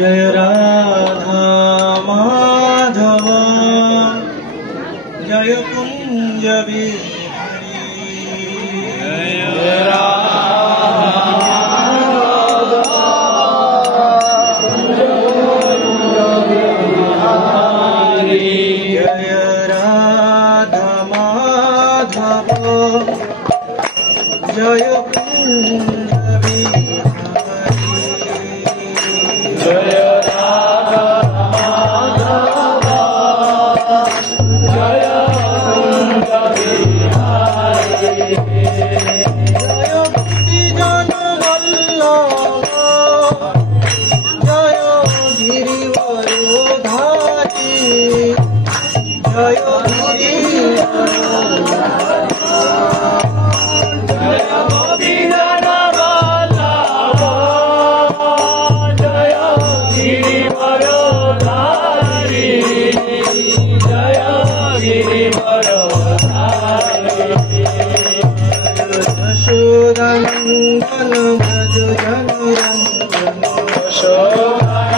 जय राधा माधव जय कुंज बिहारी जय राधा माधव जय कुंज बिहारी जय राधा माधव जय कुंज बिहारी जय गोपी जन वल्लभ जय गिरिवरधारी जय यशोदानंदन भज जनरंजन यशोदानंदन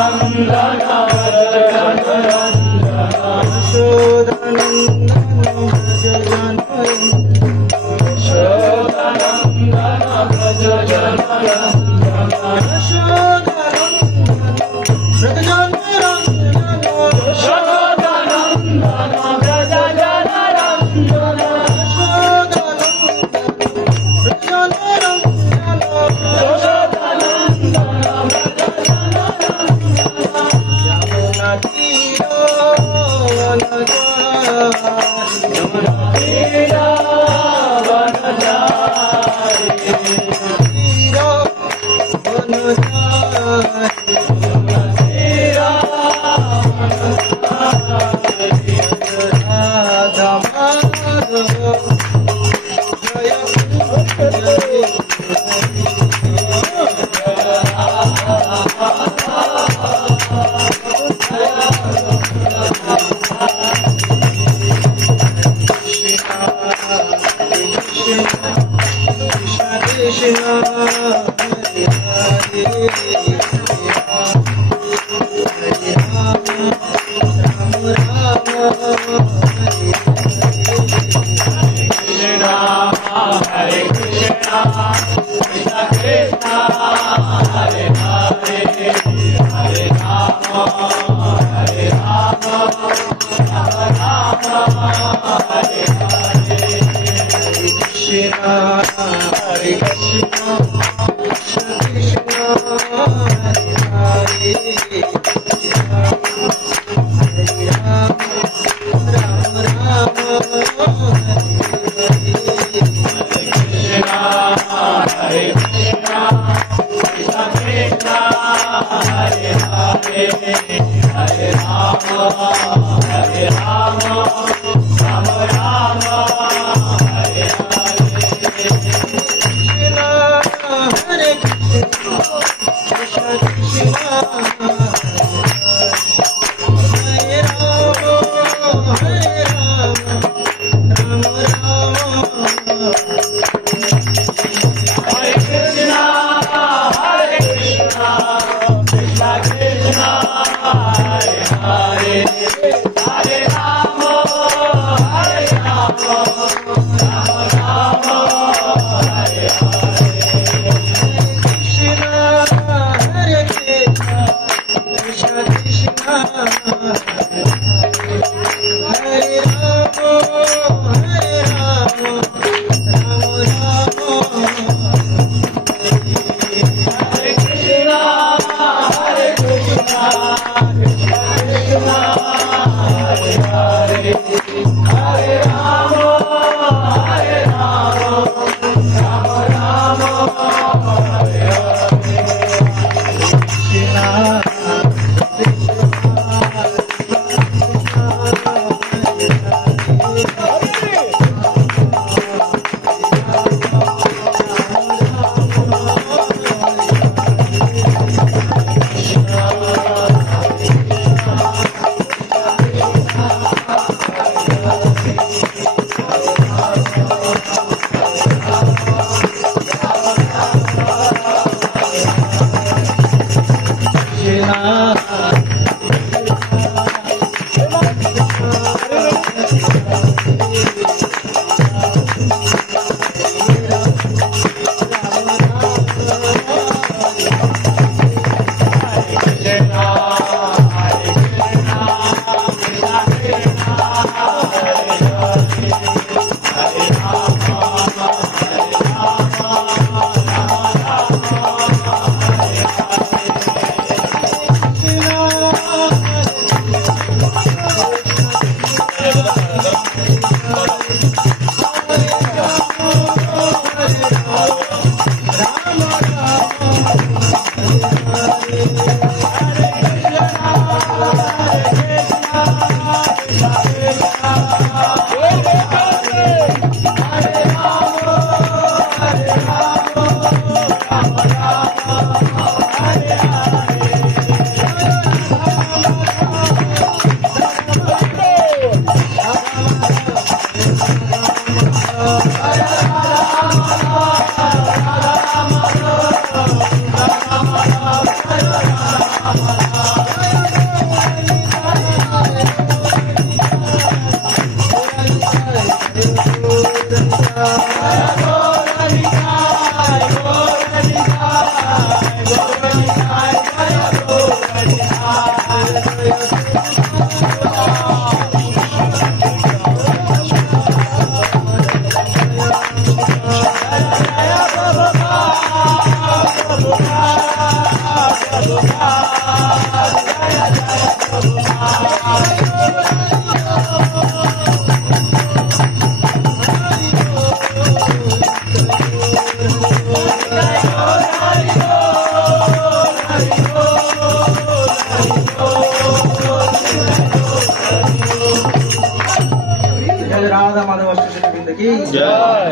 भज जनरंजन यशोदानंदन भज जनरंजन यशोदानंदन भज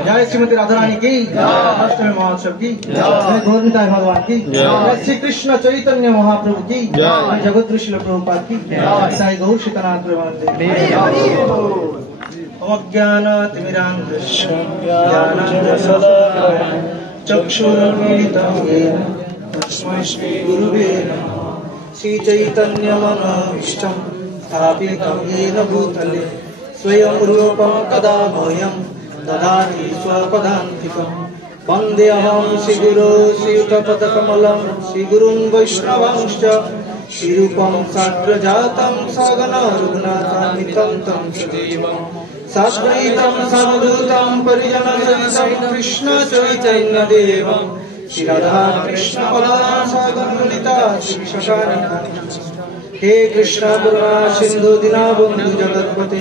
जय श्रीमती राधा रानी की अष्टमी महोत्सव की जय गोविंदाय भगवान की जय श्री कृष्ण चैतन्य महाप्रभु की जय जगत ऋषि प्रभुपाद की जय गौर शीतनाथ अज्ञानातिमिरान्धस्य ज्ञानाञ्जनशलाकया चक्षुरुन्मीलितं येन तस्मै श्रीगुरुवे नमः। श्रीचैतन्यमनोभीष्टं स्थापितं येन भूतले स्वयं रूपं कदा मह्यं ददाति स्वपदान्तिकं। वन्देऽहं श्रीगुरो श्रीयुतपदकमलं श्रीगुरुं वैष्णवांश्च श्रीरूपं साग्रजातं सगण रघुनाथान्वितं तं सजीवं साद्वैतं सावधूतं परिजनसहितं कृष्ण चैतन्यदेवं श्रीराधा कृष्ण पदासागरललिता श्रीशशानिकानि। हे कृष्ण करुणा सिन्धु दीनबन्धु जगत्पते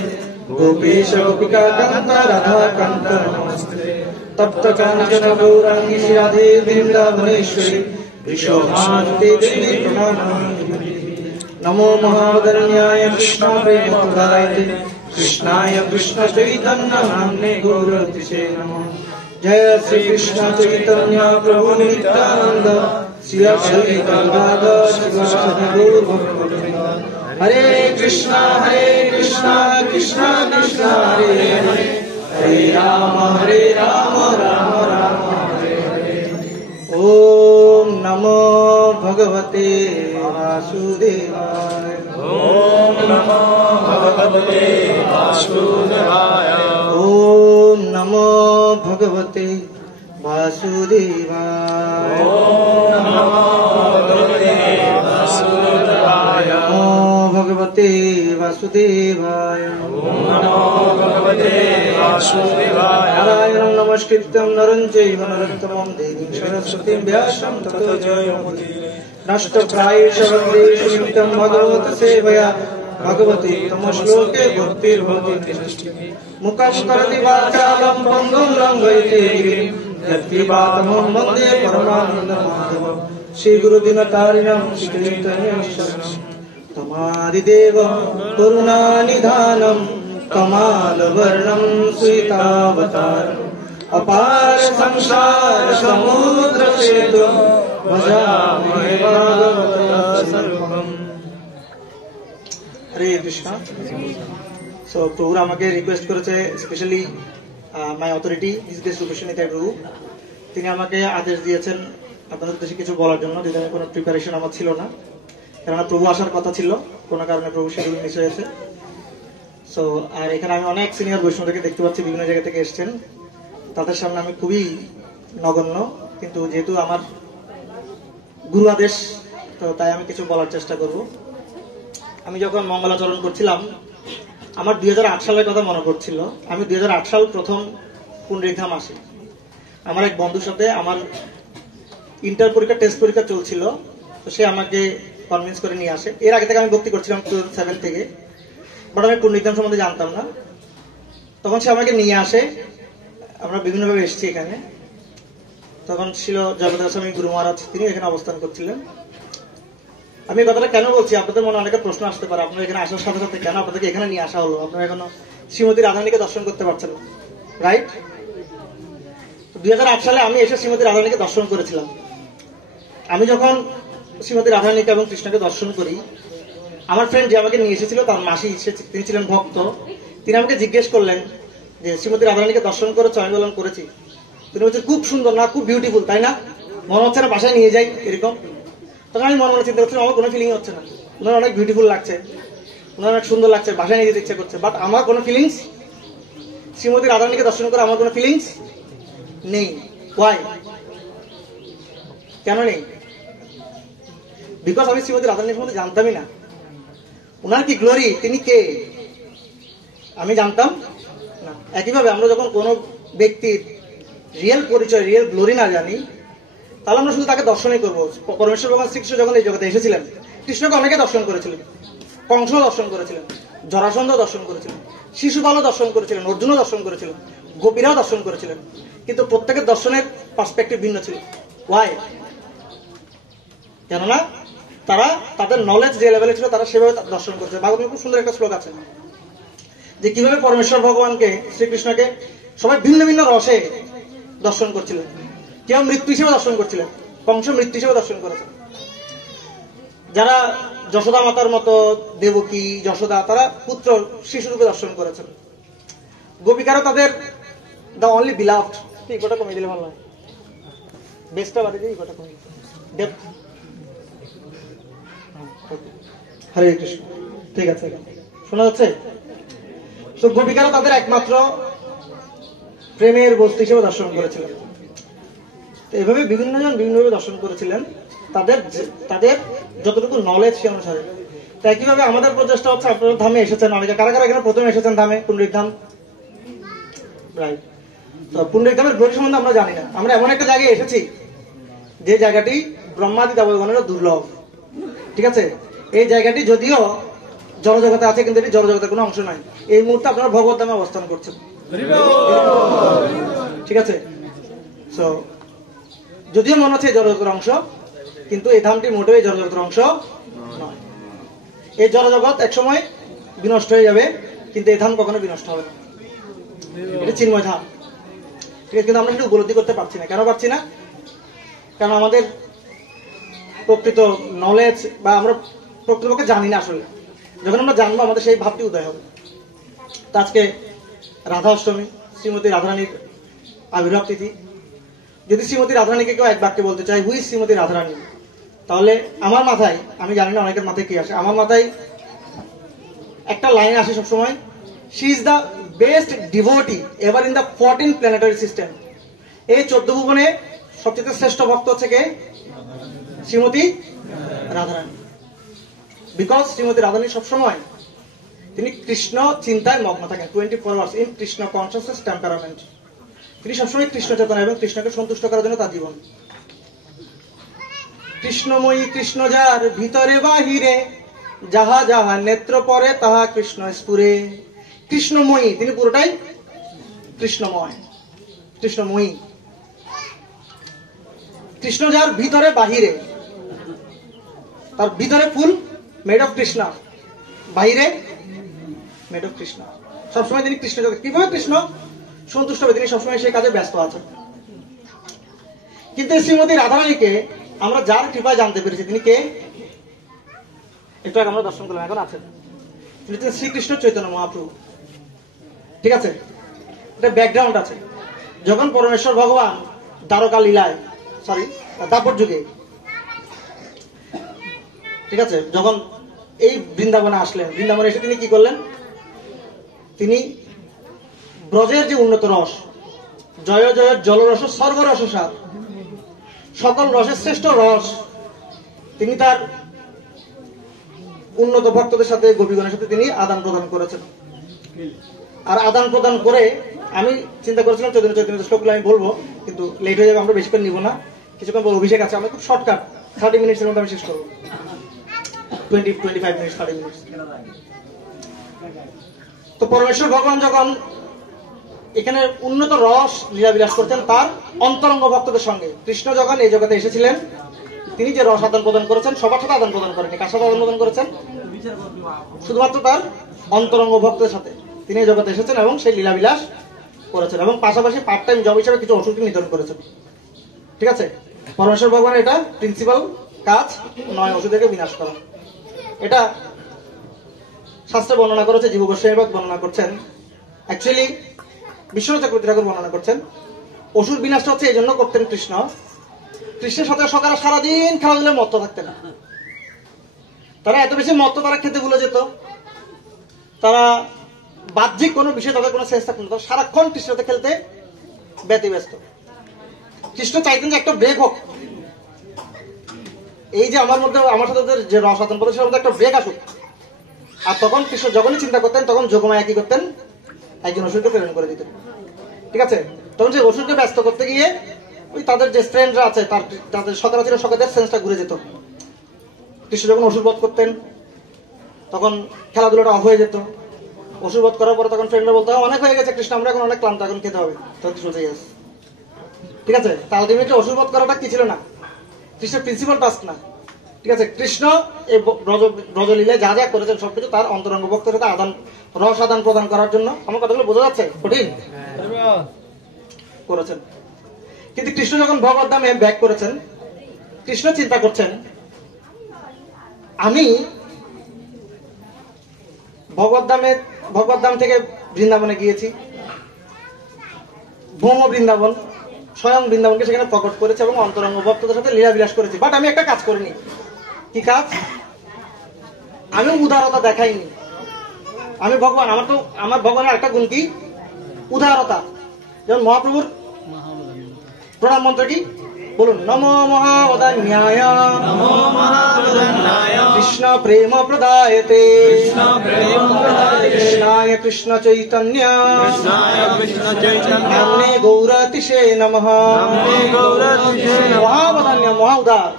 गोपेश गोपिका कान्त राधा कान्त नमस्ते। तप्त काञ्चन गौराङ्गी राधे वृन्दावनेश्वरी विश्वभानुते देवी प्रणमामि। नमो महावदन्याय कृष्ण प्रेमप्रदायते कृष्णाय कृष्ण चैतन्य नाम्ने गौरतिसे नमः। जय श्री कृष्ण चैतन्य प्रभु नित्यानंद श्री अद्वैत गदाधर श्रीवासादि गौर भक्तवृंद। हरे कृष्णा कृष्ण कृष्ण हरे हरे हरे राम राम राम हरे हरे। ओम नमो भगवते वासुदेवाय। ओम नमो भगवते वासुदेवाय। ओम नमो भगवते वासुदेवाय। ओम नमो भगवते वासुदेवाय। नमो भगवते वासुदेवाय। ओम नमो भगवते वासुदेवाय। नारायणं नमस्कृत्यं नरं चैव नरोत्तमं देवीं सरस्वतीं व्यासं ततो जयमुदीरये। नष्टप्रायेषु वन्देषु नित्यं भगवत सेवया भगवती तमश्लोके भक्तिर्भवति नष्टिः। मुखं करोति वाचालं पङ्गुं लङ्घयते गिरिं यत्कृपातमहं वन्दे परमानन्दमाधवं। श्रीगुरुदिनतारिणं श्रीचैतन्यं तमादिदेवं करुणानिधानं कमालवर्णं श्वेतावतारम् अपार संसार समुद्र सेतुं भजामहे भागवतस्वरूपम्। हरे कृष्णा। सो প্রভু আমাকে রিকোয়েস্ট করেছে specially my authority is this সুপেশনিতা গ্রুপ। তিনি আমাকে আদেশ দিয়েছেন আপনাদের উদ্দেশ্যে কিছু বলার জন্য, যেটা কোনো প্রিপারেশন আমার ছিল না। কেননা প্রভু আসার কথা ছিল, কোনো কারণে প্রভু শিডিউল মিস হয়েছে। সো আর এখানে আমি অনেক সিনিয়র বৈষ্ণবকে দেখতে পাচ্ছি, বিভিন্ন জায়গা থেকে এসেছেন। তাদের সামনে আমি খুবই নগণ্য, কিন্তু যেহেতু আমার গুরু আদেশ, তো তাই আমি কিছু বলার চেষ্টা করব। আমি যখন মঙ্গলাচরণ করছিলাম, আমার 2008 সালের কথা মনে পড়ছিল। আমি 2008 সাল প্রথম পুণ্ডরিকধাম আসি। আমার এক বন্ধুর সাথে আমার ইন্টার পরীক্ষা, টেস্ট পরীক্ষা চলছিল, তো সে আমাকে কনভিন্স করে নিয়ে আসে। এর আগে থেকে আমি ভক্তি করছিলাম 2007 থেকে, বাট আমি পুণ্ডরিকধাম সম্বন্ধে জানতাম না। তখন সে আমাকে নিয়ে আসে, আমরা বিভিন্নভাবে এসেছি এখানে। তখন ছিল জগদ্ধাম স্বামী গুরু মহারাজ, তিনি এখানে অবস্থান করছিলেন। আমি কথাটা কেন বলছি, আপনাদের মনে অনেকে প্রশ্ন আসতে পারে, আপনারা এখানে আসার সাথে সাথে কেন আপনাদেরকে এখানে নিয়ে আসা হলো, আপনারা এখনো শ্রীমতী রাধারানীকে দর্শন করতে পারছেন না, রাইট? 2008 সালে আমি এসে শ্রীমতী রাধারানীকে দর্শন করেছিলাম। আমি যখন শ্রীমতী রাধারানীকে এবং কৃষ্ণকে দর্শন করি, আমার ফ্রেন্ড যে আমাকে নিয়ে এসেছিল, তার মাসি, তিনি ছিলেন ভক্ত। তিনি আমাকে জিজ্ঞেস করলেন যে শ্রীমতী রাধারানীকে দর্শন করেছো? আমি বললাম করেছি। তিনি বলছে খুব সুন্দর না, খুব বিউটিফুল, তাই না? মনে হচ্ছে না বাসায় নিয়ে যাই এরকম। তখন আমি মনে মনে চিন্তা করছিলাম, আমার কোনো ফিলিং হচ্ছে না, ওনার অনেক বিউটিফুল লাগছে, ওনার অনেক সুন্দর লাগছে, বাসায় নিয়ে যেতে ইচ্ছা করছে, বাট আমার কোনো ফিলিংস, শ্রীমতী রাধারানীকে দর্শন করে আমার কোনো ফিলিংস নেই। ওয়াই? কেন নেই? বিকজ আমি শ্রীমতী রাধারানীর সম্বন্ধে জানতামই না। ওনার কি গ্লোরি, তিনি কে, আমি জানতাম না। একইভাবে আমরা যখন কোনো ব্যক্তির রিয়েল পরিচয়, রিয়েল গ্লোরি না জানি, তাহলে আমরা শুধু তাকে দর্শনই করবো। পরমেশ্বর ভগবান শ্রীকৃষ্ণ যখন এই জগতে এসেছিলেন, কৃষ্ণকে অনেকে দর্শন করেছিলেন, কংস দর্শন করেছিলেন, জরাসন্ধ দর্শন করেছিলেন, শিশুপালও দর্শন করেছিলেন, অর্জুনও দর্শন করেছিলেন, গোপীরাও দর্শন করেছিলেন, কিন্তু প্রত্যেকের দর্শনের পার্সপেক্টিভ ভিন্ন ছিল। ওয়াই? কেননা তারা তাদের নলেজ যে লেভেলে ছিল, তারা সেভাবে দর্শন করেছে। ভাগবত খুব সুন্দর একটা শ্লোক আছে যে কিভাবে পরমেশ্বর ভগবানকে, শ্রীকৃষ্ণকে সবাই ভিন্ন ভিন্ন রসে দর্শন করছিলেন। কেউ মৃত্যু হিসেবে দর্শন করছিলেন, কংস মৃত্যু হিসেবে দর্শন করেছেন। যারা যশোদা মাতার মতো, দেবকী, যশোদা, তারা পুত্র শিশুরূপে দর্শন করেছেন। গোপিকারা তাদের দ্য অনলি বিলাভড। ইকোটা কমিয়ে দিলে ভালো হয়, বেসটা বাদে দিয়ে ইকোটা কমিয়ে দিলে। হরে কৃষ্ণ, ঠিক আছে, শোনা যাচ্ছে? তো গোপিকারা তাদের একমাত্র প্রেমের বস্তু হিসেবে দর্শন করেছিলেন। এভাবে বিভিন্ন জন বিভিন্নভাবে দর্শন করেছিলেন, তাদের যতটুকু নলেজ সে অনুসারে। তাই কিভাবে আমাদের প্রচেষ্টা হচ্ছে, আপনারা ধামে এসেছেন অনেকে, কারা কারা এখানে প্রথমে এসেছেন ধামে, পুণ্ডরিকধাম, রাইট? তো পুণ্ডরিকধামের গ্লোরি সম্বন্ধে আমরা জানি না। আমরা এমন একটা জায়গায় এসেছি যে জায়গাটি ব্রহ্মাদি দেবগণেরও দুর্লভ, ঠিক আছে? এই জায়গাটি যদিও জড়জগতে আছে, কিন্তু এটি জড়জগতের কোনো অংশ নয়। এই মুহূর্তে আপনারা ভগবত ধামে অবস্থান করছেন, ঠিক আছে? সো যদিও মনে হচ্ছে জড়জগতের অংশ, কিন্তু এই ধামটি মোটেও এই জড়জগতের অংশ নয়। এই জড়জগৎ একসময় বিনষ্ট হয়ে যাবে, কিন্তু এই ধাম কখনো বিনষ্ট হবে না। এটা চিন্ময় ধাম, ঠিক আছে? কিন্তু আমরা সেটা উপলব্ধি করতে পারছি না। কেন পারছি না? কারণ আমাদের প্রকৃত নলেজ, বা আমরা প্রকৃতপক্ষে জানি না আসলে। যখন আমরা জানবো, আমাদের সেই ভাবটি উদয় হবে। তো আজকে রাধা অষ্টমী, শ্রীমতী রাধারানীর আবির্ভাব তিথি। যদি শ্রীমতী রাধারানীকে কেউ এক বাক্যে বলতে চাই, হুই শ্রীমতী রাধারানী, তাহলে আমার মাথায়, আমি জানি না অনেকের মাথায় কি আসে, আমার মাথায় একটা লাইন আসে সবসময়, she is the best devotee ever in the 14 planetary system. এই 14 ভুবনে সবচেয়ে শ্রেষ্ঠ ভক্ত হচ্ছে কে? শ্রীমতী রাধারানী। বিকজ শ্রীমতী রাধারানী সবসময় তিনি কৃষ্ণ চিন্তায় মগ্ন থাকেন, 24 hours in Krishna consciousness temperament. তিনি সবসময় কৃষ্ণ চেতনা এবং কৃষ্ণকে সন্তুষ্ট করার জন্য তার জীবন। কৃষ্ণময়ী কৃষ্ণ যার ভিতরে বাহিরে, যাহা যাহা নেত্র পরে তাহা কৃষ্ণ স্ফুরে। কৃষ্ণময়ী, তিনি পুরোটাই কৃষ্ণময়, কৃষ্ণময়ী। কৃষ্ণ যার ভিতরে বাহিরে, তার ভিতরে ফুল মেড অফ কৃষ্ণ, বাহিরে মেড অফ কৃষ্ণ। সবসময় তিনি কৃষ্ণ, কিভাবে কৃষ্ণ সন্তুষ্ট হবে, তিনি সবসময় সেই কাজে ব্যস্ত আছেন। কিন্তু শ্রীমতী রাধারানীকে আমরা যার কৃপায় জানতে পেরেছি, তিনি কে? একটু আগে আমরা দর্শন করলাম, এখন আছেন, তিনি হচ্ছেন শ্রীকৃষ্ণ চৈতন্য মহাপ্রভু, ঠিক আছে? এটা ব্যাকগ্রাউন্ড আছে। যখন পরমেশ্বর ভগবান দ্বারকা লীলায়, দাপর যুগে ঠিক আছে, যখন এই বৃন্দাবনে আসলেন, বৃন্দাবনে এসে তিনি কি করলেন, তিনি ব্রজের যে উন্নত রস, জয় জয়ের জলরস সর্বরস সার, সকল রসের শ্রেষ্ঠ রস তিনি তার উন্নত ভক্তদের সাথে, গোপীগণের সাথে তিনি আদান প্রদান করেছেন। আর আদান প্রদান করে আমি চিন্তা করেছিলাম চৈতন্য চৈতন্য শ্লোকগুলো আমি বলবো, কিন্তু লেট হয়ে যাবে, আমরা বেশিক্ষণ নিব না, কিছুক্ষণ পর অভিষেক আছে, আমরা খুব শর্টকাট 30 মিনিটের মধ্যে আমি শেষ করবো, 25 মিনিট 30 মিনিট। তো পরমেশ্বর ভগবান যখন এখানে উন্নত রস লীলাবিলাস করতেন তার অন্তরঙ্গ ভক্তদের সঙ্গে, কৃষ্ণ যখন এই জগতে এসেছিলেন তিনি যে রস আদান প্রদান করেছেন সবার সাথে আদান প্রদান করেনি। কার সাথে আদান প্রদান করেছেন? শুধুমাত্র তার অন্তরঙ্গ ভক্তদের সাথে তিনি এই জগতে এসেছেন এবং সেই লীলাবিলাস করেছেন, এবং পাশাপাশি পার্ট টাইম জব হিসেবে কিছু ওষুধ নিধন করেছেন। ঠিক আছে, পরমেশ্বর ভগবান এটা প্রিন্সিপাল কাজ নয়, ওষুধকে বিনাশ করা। এটা শাস্ত্রে বর্ণনা করেছে, জীব গোস্বামী বর্ণনা করছেন, অ্যাকচুয়ালি বিশ্বনাথ চক্রবর্তী ঠাকুর বর্ণনা করছেন। অসুর বিনাশটা হচ্ছে এই জন্য করতেন কৃষ্ণ, কৃষ্ণের সাথে সকালে সারাদিন খেলাধুলায় মত্ত থাকতেন। তারা এত বেশি মত্ত, তারা খেতে ভুলে যেত, তারা বাহ্যিক কোনো বিষয়ে তাদের কোনো সেন্স থাকতো না, তারা সারাক্ষণ কৃষ্ণের সাথে খেলতে ব্যতিব্যস্ত। কৃষ্ণ চাইতেন যে একটা ব্রেক হোক, এই যে আমার মধ্যে আমার সাথে যে রস আদান প্রদান সেটার মধ্যে একটা ব্রেক আসুক। আর তখন কৃষ্ণ যখনই চিন্তা করতেন তখন যোগমায়া কি করতেন, একজন অসুরকে প্রেরণ করে দিতেন। ঠিক আছে, তখন সেই অসুরকে ব্যস্ত করতে গিয়ে ওই তাদের যে ফ্রেন্ডরা আছে তাদের সকালের সকালের সেন্সটা ঘুরে যেত। কৃষ্ণ যখন অসুর বধ করতেন তখন খেলাধুলাটা অফ হয়ে যেত। অসুর বধ করার পরে তখন ফ্রেন্ডরা বলতো অনেক হয়ে গেছে কৃষ্ণ, আমরা এখন অনেক ক্লান্ত, এখন খেতে হবে। তখন কৃষ্ণ ঠিক আছে, ঠিক আছে। তা আলটিমেটলি অসুর বধ করাটা কি ছিল না, কৃষ্ণের প্রিন্সিপাল টাস্ক না। ঠিক আছে, কৃষ্ণ এই ব্রজলীলায় যা যা করেছেন সবকিছু তার অন্তরঙ্গ ভক্তের সাথে রস আদান প্রদান করার জন্য। আমার কথাগুলো বোঝা যাচ্ছে? কঠিন করেছেন। কিন্তু কৃষ্ণ যখন ভগবত ধামে ব্যাক করেছেন, কৃষ্ণ চিন্তা করছেন আমি ভগবত ধাম থেকে বৃন্দাবনে গিয়েছি, ভৌম বৃন্দাবন, স্বয়ং বৃন্দাবনকে সেখানে প্রকট করেছে এবং অন্তরঙ্গ ভক্তদের সাথে লীলাবিলাস করেছি। বাট আমি একটা কাজ করিনি। কি কাজ? আমি উদারতা দেখাইনি। আমি ভগবান, আমার ভগবানের একটা গুণ কি? উদারতা। যেমন মহাপ্রভুর প্রণাম মন্ত্র কি? বলুন, নমো মহাবদান্যায় কৃষ্ণ প্রেম প্রদায়তে কৃষ্ণায় কৃষ্ণ চৈতন্য নাম্নে গৌরাতিশে নমঃ। মহাবদান্য, মহা উদার।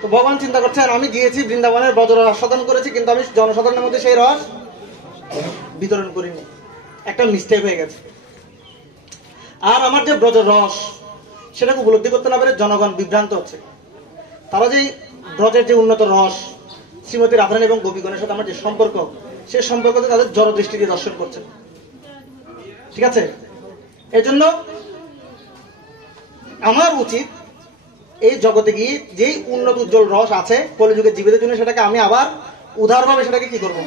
তো ভগবান চিন্তা করছেন আমি গিয়েছি বৃন্দাবনের ব্রজরস আস্বাদন করেছি, কিন্তু আমি জনসাধারণের মধ্যে সেই রস বিতরণ করিনি, একটা মিস্টেক হয়ে গেছে। আর আমার যে ব্রজের রস সেটাকে উপলব্ধি করতে না পেরে জনগণ বিভ্রান্ত হচ্ছে। তারা যে ব্রজের যে উন্নত রস, শ্রীমতী রাধারানী এবং গোপীগণের সাথে আমার যে সম্পর্ক, সেই সম্পর্কতে তাদের জড় দৃষ্টি দিয়ে দর্শন করছেন। ঠিক আছে, এই জন্য আমার উচিত এই জগতে গিয়ে যেই উন্নত উজ্জ্বল রস আছে কলিযুগের জীবিতের জন্য, সেটাকে আমি আবার উদারভাবে সেটাকে কি করব?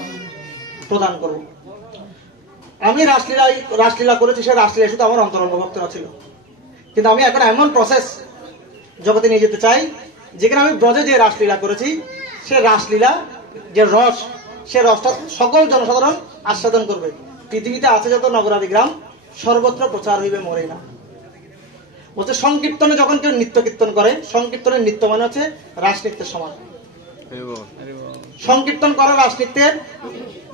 প্রদান করব। আমি রাসলীলা করেছি, সে রাসলীলা শুধু আমার অন্তরঙ্গ ভক্তরা ছিল, কিন্তু আমি এখন এমন প্রসেস জগতে নিয়ে যেতে চাই যেখানে আমি ব্রজে যে রাসলীলা করেছি সে রাসলীলা যে রস, সে রসটা সকল জনসাধারণ আস্বাদন করবে। পৃথিবীতে আছে যত নগরাদি গ্রাম সর্বত্র প্রচার হইবে মরে না। বলছে সংকীর্তনে যখন কেউ নৃত্য কীর্তন করে, সংকীর্তনের নৃত্য মানে হচ্ছে রাসনৃত্যের সমান। সংকীর্তন করা রাসনৃত্যের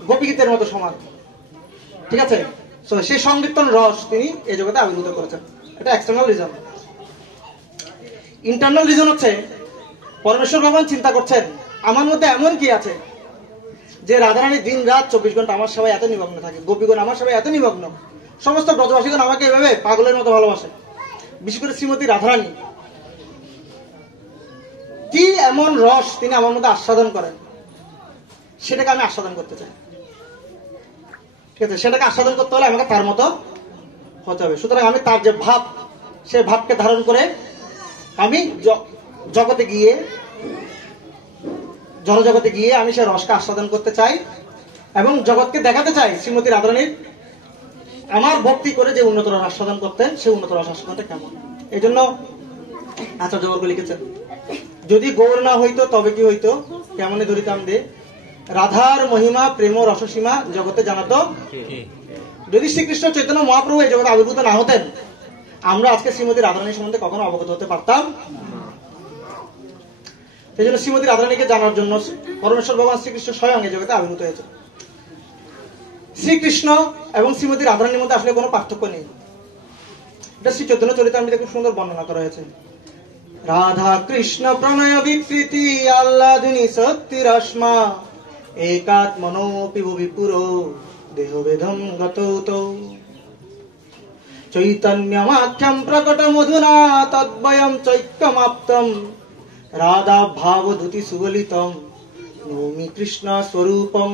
গোপীগীতের মতো সমান। ঠিক আছে, সেই সংকীর্তন রস তিনি এই জগতে আবির্ভূত করেছেন। এটা এক্সটার্নাল রিজন। ইন্টারনাল রিজন হচ্ছে পরমেশ্বর ভগবান চিন্তা করছেন আমার মধ্যে এমন কি আছে যে রাধারানী দিন রাত 24 ঘন্টা আমার সেবায় এত নিমগ্ন থাকে, গোপীগণ আমার সেবায় এত নিমগ্ন, সমস্ত ব্রজবাসীগণ আমাকে এভাবে পাগলের মতো ভালোবাসে। বিশেষ করে শ্রীমতী রাধারানী, কি এমন রস তিনি আমার মধ্যে আস্বাদন করেন, সেটাকে আমি আস্বাদন করতে চাই। ঠিক আছে, সেটাকে আস্বাদন করতে হলে আমাকে তার মতো হতে হবে। সুতরাং আমি তার যে ভাব, সে ভাবকে ধারণ করে আমি জগতে গিয়ে, জড়জগতে গিয়ে আমি সে রসকে আস্বাদন করতে চাই এবং জগৎকে দেখাতে চাই শ্রীমতী রাধারানীর আমার ভক্তি করে যে উন্নত রস আস্বাদন করতেন, সেই উন্নত রস আস্বাদনটা কেমন। এই জন্য আচার্যবর্গ লিখেছেন, যদি গৌর না হইতো তবে কি হইতো, কেমনে ধরিতাম দে, রাধার মহিমা প্রেম রসসীমা জগতে জানাতো। যদি শ্রীকৃষ্ণ চৈতন্য মহাপ্রভু এই জগতে আবির্ভূত না হতেন, আমরা আজকে শ্রীমতী রাধারানী সম্বন্ধে কখনো অবগত হতে পারতাম। সেই জন্য শ্রীমতী রাধারানীকে জানার জন্য পরমেশ্বর ভগবান শ্রীকৃষ্ণ স্বয়ং এই জগতে আবির্ভূত হয়েছে। শ্রীকৃষ্ণ এবং শ্রীমতী রাধারানীর মধ্যে আসলে কোনো পার্থক্য নেই। এটা শ্রী চৈতন্য চরিতামৃতে খুব সুন্দর বর্ণনা করা হয়েছে। রাধা কৃষ্ণ প্রণয় বিকৃতি আহ্লাদিনী সত্যি রশ্মা একাত্মনোপি ভুবি পুরো দেহবেদম গত চৈতন্যমাখ্যম প্রকট মধুনা তদ্বয়ম চৈক্যমাপ্তম রাধা ভাবদূতি সুগলিতম নৌমি কৃষ্ণ স্বরূপম।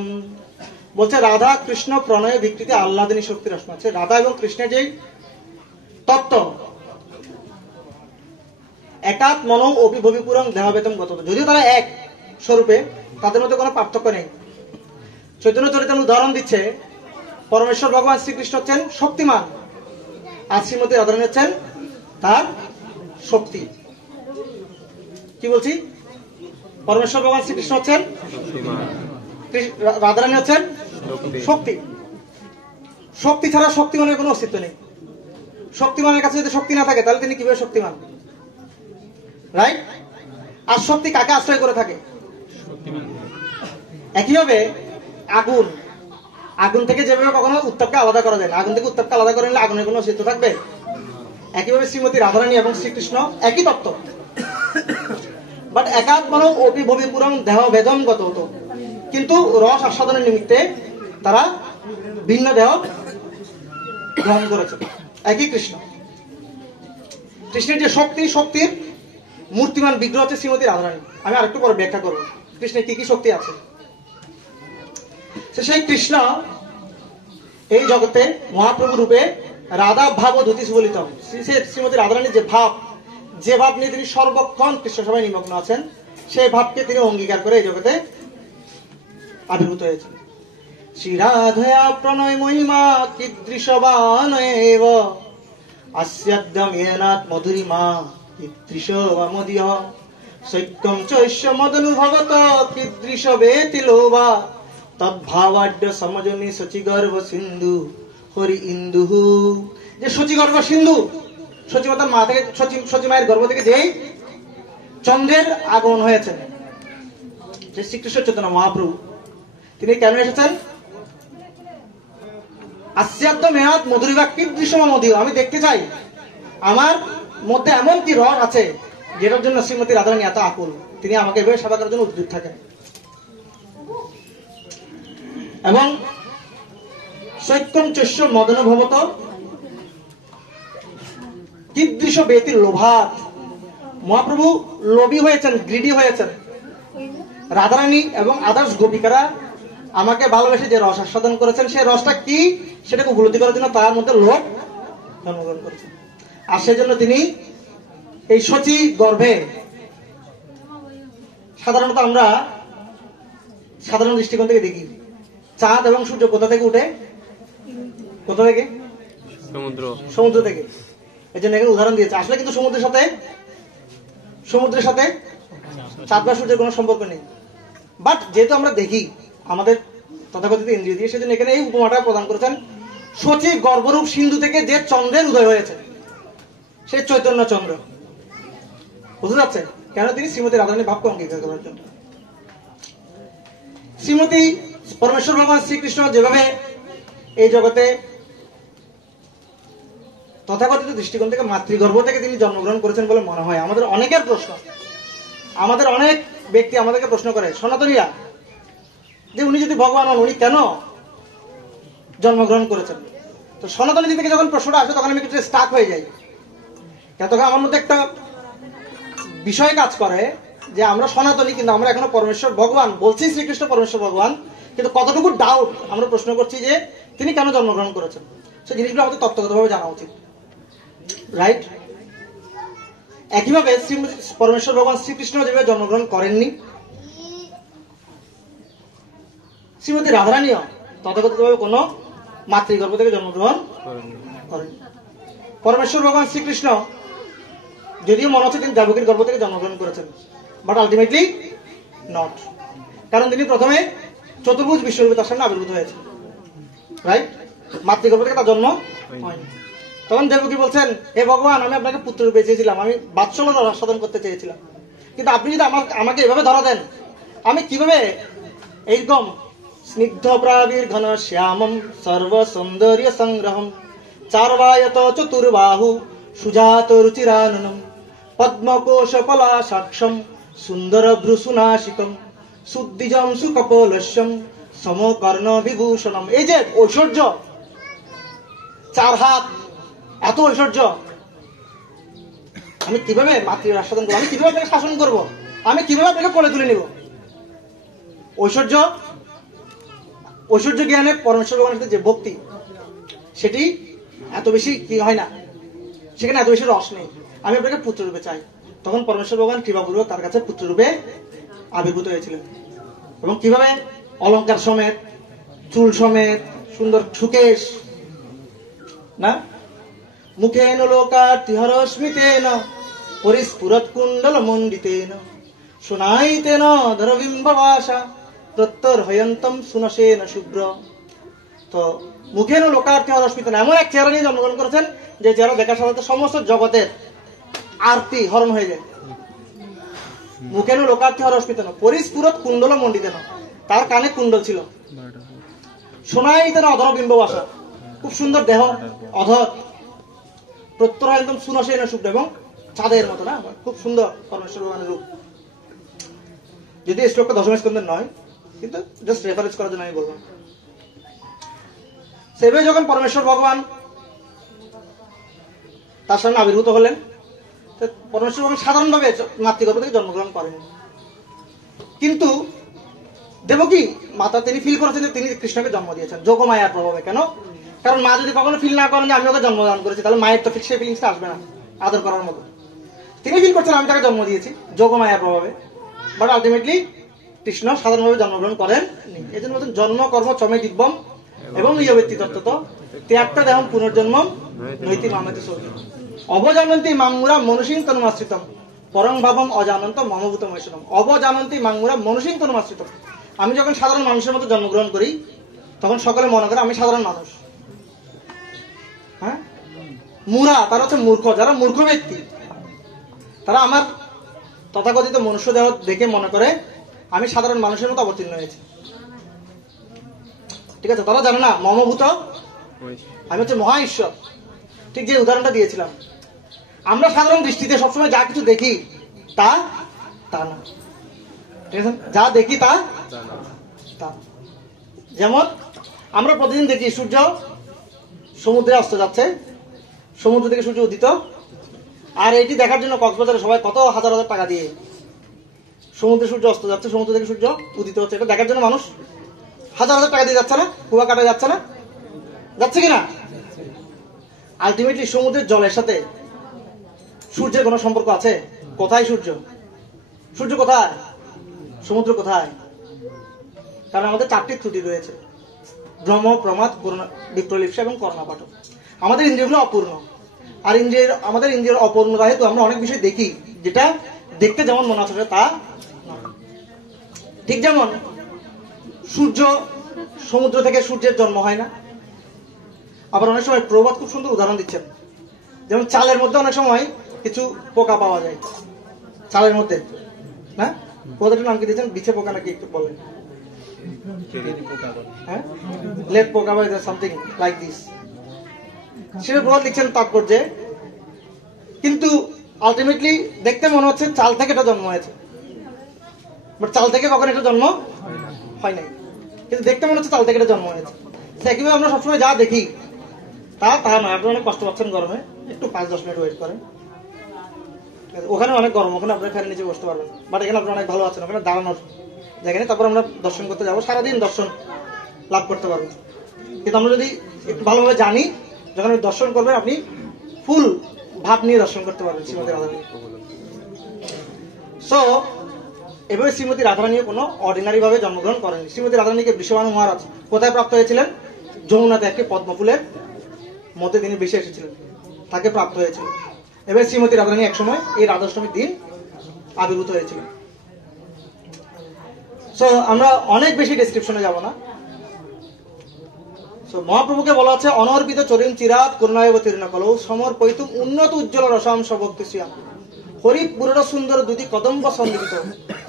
বলছে রাধা কৃষ্ণ প্রণয় বিকৃতি আহ্লাদিনী শক্তি রশ্মি আছে। রাধা এবং কৃষ্ণের যে তত্ত্ব একাত মন অভিভবিপুরং দেহবেতম গত, যদিও তারা এক স্বরূপে, তাদের মধ্যে কোনো পার্থক্য নেই। চৈতন্য চরিতামৃত উদাহরণ দিচ্ছে, পরমেশ্বর ভগবান শ্রীকৃষ্ণ হচ্ছেন শক্তিমান, আর শ্রীমতী রাধারানী হচ্ছেন তার শক্তি। কি বলছি? পরমেশ্বর ভগবান শ্রীকৃষ্ণ হচ্ছেন, রাধারানী হচ্ছেন শক্তি। শক্তি ছাড়া শক্তিমানের কোনো অস্তিত্ব নেই। শক্তিমানের কাছে যদি শক্তি না থাকে তাহলে তিনি কিভাবে শক্তিমান? রাইট? আর শক্তি কাকে আশ্রয় করে থাকে? একইভাবে আগুন, আগুন থেকে যেভাবে কখনো উত্তাপকে আলাদা করা যায় না, আগুন থেকে উত্তাপকে আলাদা করে নিলে আগুনের কোনো অস্তিত্ব থাকবে? একইভাবে শ্রীমতী রাধারানী এবং শ্রীকৃষ্ণ একই তত্ত্ব, বাট একাত্মন অভিভবিপুরং দেহ ভেদম গত হতো, কিন্তু রস আস্বাদনের নিমিত্তে তারা ভিন্ন দেহ গ্রহণ করেছে। একই কৃষ্ণ। কৃষ্ণের যে শক্তি, শক্তির মূর্তিমান বিগ্রহ হচ্ছে শ্রীমতী রাধারানী। আমি আরেকটু পরে ব্যাখ্যা করবো কৃষ্ণের কি কি শক্তি আছে। সেই কৃষ্ণ এই জগতে মহাপ্রভু রূপে রাধা ভাব ও ধুতি সুবলিতম, শ্রীমতী রাধারানীর যে ভাব, যে ভাব নিয়ে তিনি সর্বক্ষণ কৃষ্ণ সভায় নিমগ্ন আছেন, সেই ভাবকে তিনি অঙ্গীকার করে এই জগতে আবির্ভূত হয়েছেন। শ্রী রাধয়া প্রণয় মহিমা কীদৃশবান এব अस्यद्यमेनात् मधुरिमा कीदृशमदीय सैक्यं चैश्य मदनुभवत कीदृशवेति लोभा तद्भावाढ्य समजनि शचिगर्भ सिन्धु हरि इंदु। যে শচিগর্ভ সিন্ধু, শচিমাতার মা থেকে, শচিমায়ের গর্ভ থেকে যেই চন্দ্রের আগমন হয়েছে, যে শ্রীকৃষ্ণ চৈতন্য মহাপ্রভু, তিনি কেন এসেছেন? আস্যাদ্য মেয়াদ মধুরিবা কীদৃশম মদীয়, আমি দেখতে চাই আমার মধ্যে এমন কি রস আছে যেটার জন্য শ্রীমতী রাধারানী এত আকুল, তিনি আমাকে এভাবে সেবা করার জন্য উদ্যুত থাকেন। এবং সৈক্যম চৈশ্য মদনভবত কীদৃশ বেতি লোভাত, মহাপ্রভু লোভী হয়েছেন, গ্রিডি হয়েছেন। রাধারানী এবং আদার্স গোপিকারা আমাকে ভালোবেসে যে রস আস্বাদন করেছেন, সেই রসটা কি সেটাকে উপলব্ধি করার জন্য তার মধ্যে লোভ জন্মগ্রহণ করেছেন। আর সেজন্য তিনি এই শচী গর্ভে, সাধারণত আমরা সাধারণ দৃষ্টিকোণ থেকে দেখি চাঁদ এবং সূর্য কোথা থেকে উঠে? কোথা থেকে? সমুদ্র থেকে। এই জন্য এখানে উদাহরণ দিয়েছে। আসলে কিন্তু সমুদ্রের সাথে চাঁদ বা সূর্যের কোনো সম্পর্ক নেই, বাট যেহেতু আমরা দেখি আমাদের তথাকথিত ইন্দ্রিয় দিয়ে, সেজন্য এখানে এই উপমাটা প্রদান করেছেন। শচী গর্ভরূপ সিন্ধু থেকে যে চন্দ্রের উদয় হয়েছে, সে চৈতন্য চন্দ্র। বুঝতে যাচ্ছে কেন তিনি শ্রীমতী রাধারানীর ভাবকে অঙ্গীকার করার জন্য। শ্রীমতী পরমেশ্বর ভগবান শ্রীকৃষ্ণ যেভাবে এই জগতে তথাকথিত দৃষ্টিকোণ থেকে মাতৃগর্ভ থেকে তিনি জন্মগ্রহণ করেছেন বলে মনে হয়। আমাদের অনেকের প্রশ্ন, আমাদের অনেক ব্যক্তি আমাদেরকে প্রশ্ন করে, সনাতনীরা, যে উনি যদি ভগবান হন উনি কেন জন্মগ্রহণ করেছেন? তো সনাতনী থেকে যখন প্রশ্নটা আসে তখন আমি কিছু স্টাক হয়ে যাই। তখন আমার মধ্যে একটা বিষয় কাজ করে যে আমরা সনাতনী, কিন্তু আমরা এখনো পরমেশ্বর ভগবান বলছি, শ্রীকৃষ্ণ পরমেশ্বর ভগবান, কিন্তু কতটুকু ডাউট আমরা প্রশ্ন করছি যে তিনি কেন জন্মগ্রহণ করেছেন। সেই জিনিসগুলো আমাদের তত্ত্বগতভাবে জানা উচিত, রাইট? একইভাবে পরমেশ্বর ভগবান শ্রীকৃষ্ণ যেভাবে জন্মগ্রহণ করেননি, শ্রীমতী রাধারানীও তথাকথিতভাবে কোন মাতৃগর্ভ থেকে জন্মগ্রহণ করেন। পরমেশ্বর ভগবান শ্রীকৃষ্ণ যদিও মনে হচ্ছে তিনি দেবকীর গর্ভ থেকে জন্মগ্রহণ করেছেন, বাট আলটিমেটলি নট, কারণ তিনি প্রথমে চতুর্ভুজ বিশ্বরূপে তার সামনে আবির্ভূত হয়েছে, রাইট? মাতৃগর্ভ থেকে তার জন্ম হয়নি। তখন দেবকী বলছেন, হে ভগবান, আমি আপনাকে পুত্র রূপে চেয়েছিলাম, আমি বাৎসল্যতা সাধন করতে চেয়েছিলাম, কিন্তু আপনি যদি আমাকে এভাবে ধরা দেন, আমি কিভাবে এইরকম স্নিগ্ধ প্রাবীর ঘন শ্যামম সর্ব সৌন্দর্য সংগ্রহম চার্বায়ত চতুর্বাহু সুজাত রুচিরাননম পদ্মকোশ পলাশাক্ষম সুন্দর ভ্রুসুনাশিকম সুদ্দিজম সুকপোলস্যম সমকর্ণ বিভূষণম। এই যে ঐশ্বর্য, 4 হাত, এত ঐশ্বর্য, আমি কিভাবে মাতৃর আস্বাদন করবো, আমি কিভাবে আপনাকে শাসন করবো, আমি কিভাবে আপনাকে কোলে তুলে নিব? ঐশ্বর্য জ্ঞানে পরমেশ্বর ভগবানের যে ভক্তি, সেটি এত বেশি কি হয় না, সেখানে এত বেশি রস নেই। আমি আপনাকে পুত্র রূপে চাই। তখন পরমেশ্বর ভগবান কৃপাপূর্বক তার কাছে পুত্র রূপে আবির্ভূত হয়েছিলেন, এবং কিভাবে অলঙ্কার সমেত, চুল সমেত, সুন্দর সুকেশ, না মুখেন লোকার্তিহর স্মিতেন পরিস্ফুরৎ কুণ্ডল মণ্ডিতেন সোনাইতেন ধরবিম্ববাসা প্রত্যর্হয়ন্তম সুনসেন শুভ্র। তো মুখেন লোকার্তিহর স্মিতেন, এমন এক চেহারা নিয়ে জন্মগ্রহণ করেছেন যে চেহারা দেখার সাথে সমস্ত জগতের আরতি হরণ হয়ে যায়। মুখেন লোকার্তিহর স্মিতেন পরিস্ফুরৎ কুণ্ডল মণ্ডিতেন, তার কানে কুণ্ডল ছিল। সোনাইতেন অধরবিম্ববাসা, খুব সুন্দর দেহ, অধর। প্রত্যয় একদম সুনসেন শুভ্র, এবং চাঁদের মতো, না খুব সুন্দর পরমেশ্বর ভগবানের রূপ। যদি এই শ্লোকটা দশম স্কন্ধের নয়, কিন্তু জাস্ট রেফারেন্স করার জন্য আমি বলবো। সেভাবে যখন পরমেশ্বর ভগবান তার সামনে আবির্ভূত হলেন, পরমেশ্বর ভগবান সাধারণভাবে মাতৃগর্ভ থেকে জন্মগ্রহণ করেন, কিন্তু দেবকী মাতা তিনি ফিল করেছেন যে তিনি কৃষ্ণকে জন্ম দিয়েছেন যোগমায়ার প্রভাবে। কেন? কারণ মা যদি কখনো ফিল না করেন যে আমি ওকে জন্মদান করেছি, তাহলে মায়ের তো সেই ফিলিংসটা আসবে না আদর করার মতো। তিনি ফিল করছেন আমি তাকে জন্ম দিয়েছি যোগমায়ার প্রভাবে, বাট আলটিমেটলি কৃষ্ণ সাধারণভাবে জন্মগ্রহণ করেন। এই জন্য জন্ম কর্ম চমে দিব্যম এবং ইয়বেত্তি তত্ত্বত ত্যাগটা দেহম পুনর্জন্মম নৈতি মামেতি সৌরি অবজানন্তি মাঙ্গুরা মনুষিং তনুমাশ্রিতম পরং ভাবম অজানন্ত মমভূত মৈশনম। অবজানন্তি মাঙ্গুরা মনুষিং তনুমাশ্রিতম, আমি যখন সাধারণ মানুষের মতো জন্মগ্রহণ করি, তখন সকলে মনে করে আমি সাধারণ মানুষ। হ্যাঁ, মুরা তারা হচ্ছে মূর্খ, যারা মূর্খ ব্যক্তি, তারা আমার তথাকথিত মনুষ্য দেহ দেখে মনে করে আমি সাধারণ মানুষের মতো অবতীর্ণ হয়েছি। ঠিক আছে, তারা জানে না মমভূত আমি হচ্ছে মহা ঈশ্বর। ঠিক যে উদাহরণটা দিয়েছিলাম, আমরা সাধারণ দৃষ্টিতে সবসময় যা কিছু দেখি তা না, ঠিক আছে, যা দেখি তা। যেমন আমরা প্রতিদিন দেখি সূর্য সমুদ্রে অস্ত যাচ্ছে, সমুদ্র থেকে সূর্য উদিত, আর এটি দেখার জন্য কক্সবাজারে সবাই কত হাজার হাজার টাকা দিয়ে সমুদ্রে সূর্য অস্ত যাচ্ছে, সমুদ্র থেকে সূর্য উদিত হচ্ছে, এটা দেখার জন্য মানুষ হাজার হাজার টাকা দিয়ে যাচ্ছে না? কুয়া কাটা যাচ্ছে না? যাচ্ছে কিনা? আলটিমেটলি সমুদ্রের জলের সাথে সূর্যের কোনো সম্পর্ক আছে? কোথায় সূর্য? সূর্য কোথায়? সমুদ্র কোথায়? কারণ আমাদের 4টি ত্রুটি রয়েছে, ভ্রম, প্রমাদ, বিপ্রলিপ্সা এবং কর্ণপাঠক। আমাদের ইন্দ্রিয়গুলো অপূর্ণ, আর আমাদের ইন্দ্রিয়ের অপূর্ণতা হেতু আমরা অনেক বিষয় দেখি যেটা দেখতে যেমন মনে হচ্ছে তা নয়। ঠিক যেমন সূর্য, সমুদ্র থেকে সূর্যের জন্ম হয় না। আবার অনেক সময় প্রবাদ খুব সুন্দর উদাহরণ দিচ্ছেন, যেমন চালের মধ্যে অনেক সময় কিছু পোকা পাওয়া যায়, চালের মধ্যে, না প্রবাদটির নাম কি দিয়েছেন? বিছে পোকা নাকি একটু বলেন? হ্যাঁ, লেট পোকা বা সামথিং লাইক দিস। সেটা প্রবাদ লিখছেন তাৎপর্যে, কিন্তু আলটিমেটলি দেখতে মনে হচ্ছে চাল থেকে এটা জন্ম হয়েছে, বাট চাল থেকে কখনো এটা জন্ম হয় নাই, কিন্তু দেখতে মনে হচ্ছে চাল থেকে এটা জন্ম হয়েছে। একইভাবে আমরা সবসময় যা দেখি তা নয়। আপনারা অনেক কষ্ট পাচ্ছেন গরমে, একটু 5-10 মিনিট ওয়েট করেন। ওখানে অনেক গরম, ওখানে আপনার ফ্যানের নিচে বসতে পারবেন, বাট এখানে আপনারা অনেক ভালো আছেন, ওখানে দাঁড়ানোর জায়গা নেই। তারপর আমরা দর্শন করতে যাবো, সারাদিন দর্শন লাভ করতে পারবেন। কিন্তু আমরা যদি একটু ভালোভাবে জানি, যখন আপনি দর্শন করবেন আপনি ফুল ভাব নিয়ে দর্শন করতে পারবেন শ্রীমতী রাধারানী। সো এভাবে শ্রীমতী রাধারানী কোনো অর্ডিনারি ভাবে জন্মগ্রহণ করেননি। শ্রীমতী রাধারানীকে বৃষভানু মহারাজ কোথায় প্রাপ্ত হয়েছিলেন? যমুনাতে একটি পদ্মফুলের মধ্যে তিনি বেশি এসেছিলেন, তাকে প্রাপ্ত হয়েছিল। এবার শ্রীমতী রাধারানী একসময় এই রাধাষ্টমীর দিন আবির্ভূত হয়েছিলেন। সো আমরা অনেক বেশি ডেসক্রিপশনে যাব না। সো মহাপ্রভুকে বলা আছে অনর্পিত চরিম চিরাত করুণায়বতীর্ণ কলৌ সমর্পয়িতুম উন্নত উজ্জ্বল রসাম সভক্তি শ্রিয়াম হরি পুরোটা সুন্দর দুটি কদম্ব সন্দিত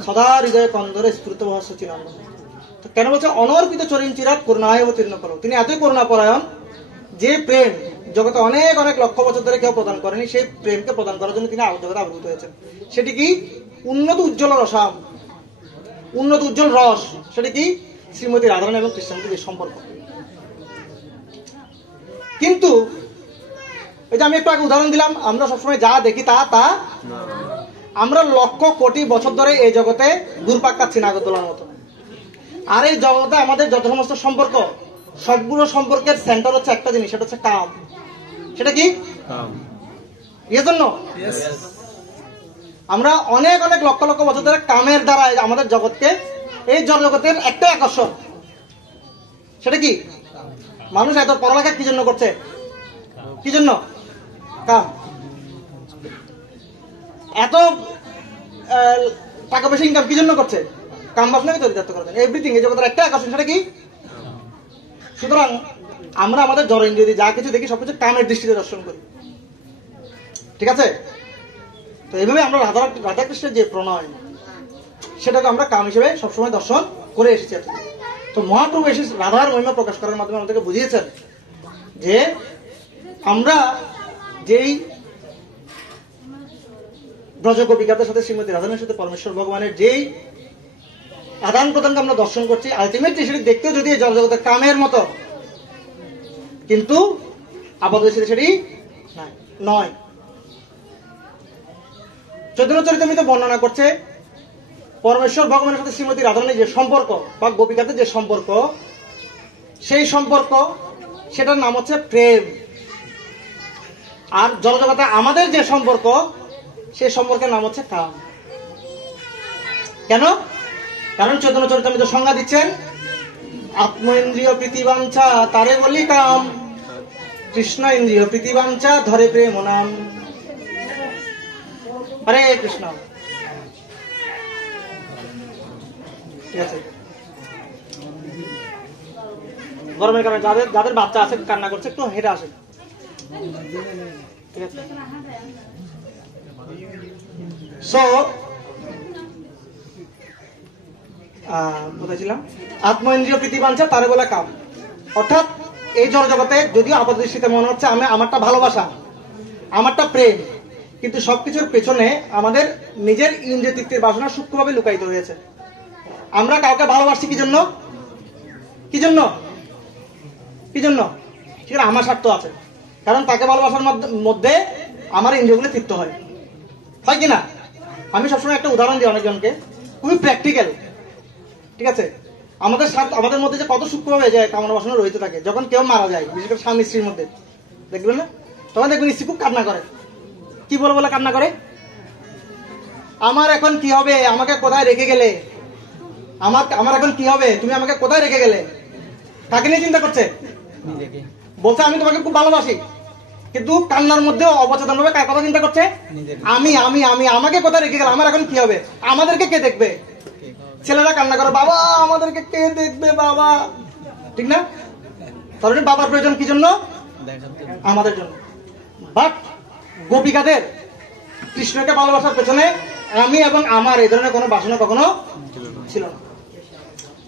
সদা হৃদয় কন্দরে স্ফুরিত ভাষ্য চিরাম। তো কেন বলছে অনর্পিত চরিম চিরাত করুণায়বতীর্ণ কলৌ, তিনি এতই করুণাপরায়ণ যে প্রেম জগতে অনেক অনেক লক্ষ বছর ধরে কেউ প্রদান করেনি, সেই প্রেমকে প্রদান করার জন্য তিনি জগতে আবির্ভূত হয়েছেন। সেটি কি? উন্নত উজ্জ্বল রসাম, উন্নত উজ্জ্বল রস। সেটি কি? শ্রীমতী রাধারানী এবং কৃষ্ণের মধ্যে যে সম্পর্ক। কিন্তু এই যে আমি একটু আগে উদাহরণ দিলাম, আমরা সবসময় যা দেখি তা তা আমরা লক্ষ কোটি বছর ধরে এই জগতে ঘুরপাক খাচ্ছি নাগরদোলার মতো। আর এই জগতে আমাদের যত সমস্ত সম্পর্ক, সবগুলো সম্পর্কের সেন্টার হচ্ছে একটা জিনিস, সেটা হচ্ছে কাম। সেটা কি? এর জন্য আমরা অনেক অনেক লক্ষ লক্ষ বছর ধরে কামের দ্বারা আমাদের জগৎকে, এই জগতের একটাই আকর্ষণ, সেটা কি? মানুষ এত পড়ালেখা কি জন্য করছে? কি জন্য? কাম। এত টাকা পয়সা ইনকাম কি জন্য করছে? কাম বাসনাকে চরিতার্থ করছেন। এভরিথিং এই জগতের একটা আকর্ষণ, সেটা কি? সুতরাং আমরা আমাদের জড় ইন্দ্রিয় যা কিছু দেখি সবকিছু কামের দৃষ্টিতে দর্শন করি। ঠিক আছে? তো এইভাবে আমরা রাধাকৃষ্ণের যে প্রণয়, সেটাকে আমরা কাম হিসেবে সবসময় দর্শন করে এসেছি। তো মহাপ্রভু এসে রাধার মহিমা প্রকাশ করার মাধ্যমে আমাদেরকে বুঝিয়েছেন যে আমরা যেই ব্রজগোপিকাদের সাথে শ্রীমতী রাধারানীর সাথে পরমেশ্বর ভগবানের যেই আদান প্রদানকে আমরা দর্শন করছি, আলটিমেটলি সেটি দেখতেও যদি এই জগতের কামের মতো, কিন্তু আপাতত সেটি নয়। চৈতন্য চরিতামৃত বর্ণনা করছে পরমেশ্বর ভগবানের সাথে শ্রীমতী রাধারানীর যে সম্পর্ক বা গোপিকাদের যে সম্পর্ক, সেই সম্পর্ক সেটার নাম হচ্ছে প্রেম। আর জগতে আমাদের যে সম্পর্ক, সেই সম্পর্কের নাম হচ্ছে কাম। কেন? কারণ চৈতন্য চরিতামৃত সংজ্ঞা দিচ্ছেন আত্ম ইন্দ্রিয় প্রীতিবাঞ্ছা তারে বলি কাম, কৃষ্ণ ইন্দ্রিয় প্রীতিবাঞ্ছা ধরে প্রেম নাম। হরে কৃষ্ণ। ঠিক আছে, গরমের কারণে যাদের যাদের বাচ্চা আছে কান্না করছে একটু হেঁটে আসে। ঠিক আছে, সো কোথায় ছিলাম? আত্ম ইন্দ্রিয় প্রীতিবাঞ্ছা তারে বলা কাম। অর্থাৎ এই জগতে যদিও আপাত দৃষ্টিতে মনে হচ্ছে আমারটা ভালোবাসা, আমারটা প্রেম, কিন্তু সবকিছুর পেছনে আমাদের নিজের ইন্দ্রিয় তৃপ্তির বাসনা সূক্ষ্মভাবে লুকায়িত হয়েছে। আমরা কাউকে ভালোবাসি কি জন্য? কি জন্য? কি জন্য? সেটা আমার স্বার্থ আছে, কারণ তাকে ভালোবাসার মধ্যে আমার ইন্দ্রিয়গুলো তৃপ্ত হয়, হয় কিনা? আমি সবসময় একটা উদাহরণ দিই অনেকজনকে, খুবই প্র্যাকটিক্যাল। ঠিক আছে, আমাদের মধ্যে যে কত সূক্ষ্মভাবে যে কামনা বাসনা রহিত থাকে, যখন কেউ মারা যায়, বিশেষ করে স্বামী স্ত্রীর মধ্যে দেখবেন না, তখন দেখবেন স্ত্রী খুব কান্না করে। কি বলে কান্না করে? আমার এখন কি হবে, আমাকে কোথায় রেখে গেলে, আমার এখন কি হবে, তুমি আমাকে কোথায় রেখে গেলে। কাকে নিয়ে চিন্তা করছে? বলছে আমি তোমাকে খুব ভালোবাসি, কিন্তু কান্নার মধ্যে অবচেতন ভাবে কার কথা চিন্তা করছে? আমি আমি আমি আমাকে কোথায় রেখে গেলে, আমার এখন কি হবে, আমাদেরকে কে দেখবে। ছেলেরা কান্না করে, বাবা আমাদেরকে কে দেখবে বাবা, ঠিক না? তাহলে বাবার প্রয়োজন কি জন্য? আমাদের জন্য। বাট গোপিকাদের কৃষ্ণকে ভালোবাসার পেছনে আমি এবং আমার এই ধরনের কোনো বাসনা কখনো ছিল না।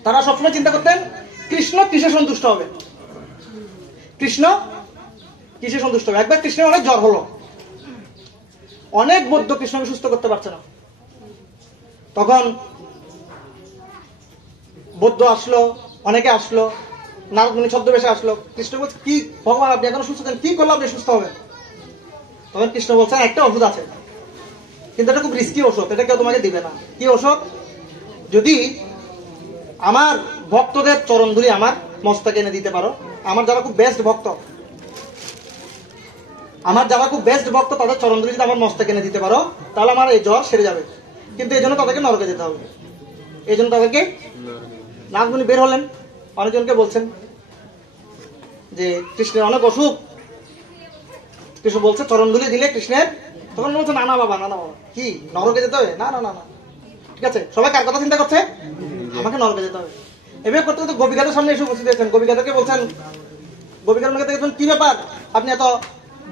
তারা সবসময় চিন্তা করতেন কৃষ্ণ কিসে সন্তুষ্ট হবে, কৃষ্ণ কিসে সন্তুষ্ট হবে। একবার কৃষ্ণের অনেক জ্বর হলো, অনেক বৌদ্ধ কৃষ্ণকে সুস্থ করতে পারছে না। তখন বৌদ্ধ আসলো, অনেকে আসলো, নারদমুনি ছদ্মবেশে আসলো। কৃষ্ণ বলছে, কি ভগবান আপনি এখনো সুস্থ আছেন, কি করলে আপনি সুস্থ হবেন? তখন কৃষ্ণ বলছেন, একটা ওষুধ আছে, কিন্তু এটা খুব রিস্কি ওষুধ, এটা কেউ তোমাকে দিবে না। কি ওষুধ? যদি আমার ভক্তদের চরণ ধুলি আমার মস্তকে এনে দিতে পারো, আমার যারা খুব বেস্ট ভক্ত, তাদের চরণ ধুলি যদি আমার মস্তকে এনে দিতে পারো, তাহলে আমার এই জ্বর সেরে যাবে। কিন্তু এই জন্য তাদেরকে নরকে যেতে হবে। এই জন্য তাদেরকে নারদমুনি বের হলেন, অনেকজনকে বলছেন যে কৃষ্ণের অনেক অসুখ। কৃষ্ণ বলছে চরণ ধুলি দিলে কৃষ্ণের, তখন বলছে না না বাবা, না না বাবা, কি নরকে যেতে হবে? না না না না। ঠিক আছে, সবাই কার কথা চিন্তা করছে? আমাকে নরকে যেতে হবে। এভাবে করতে করতে গোপিকাদের সামনে এসে উপস্থিত হয়েছেন। গোপিকাদেরকে বলছেন, গোপিকার ওনাকে দেখবেন, কি ব্যাপার আপনি এত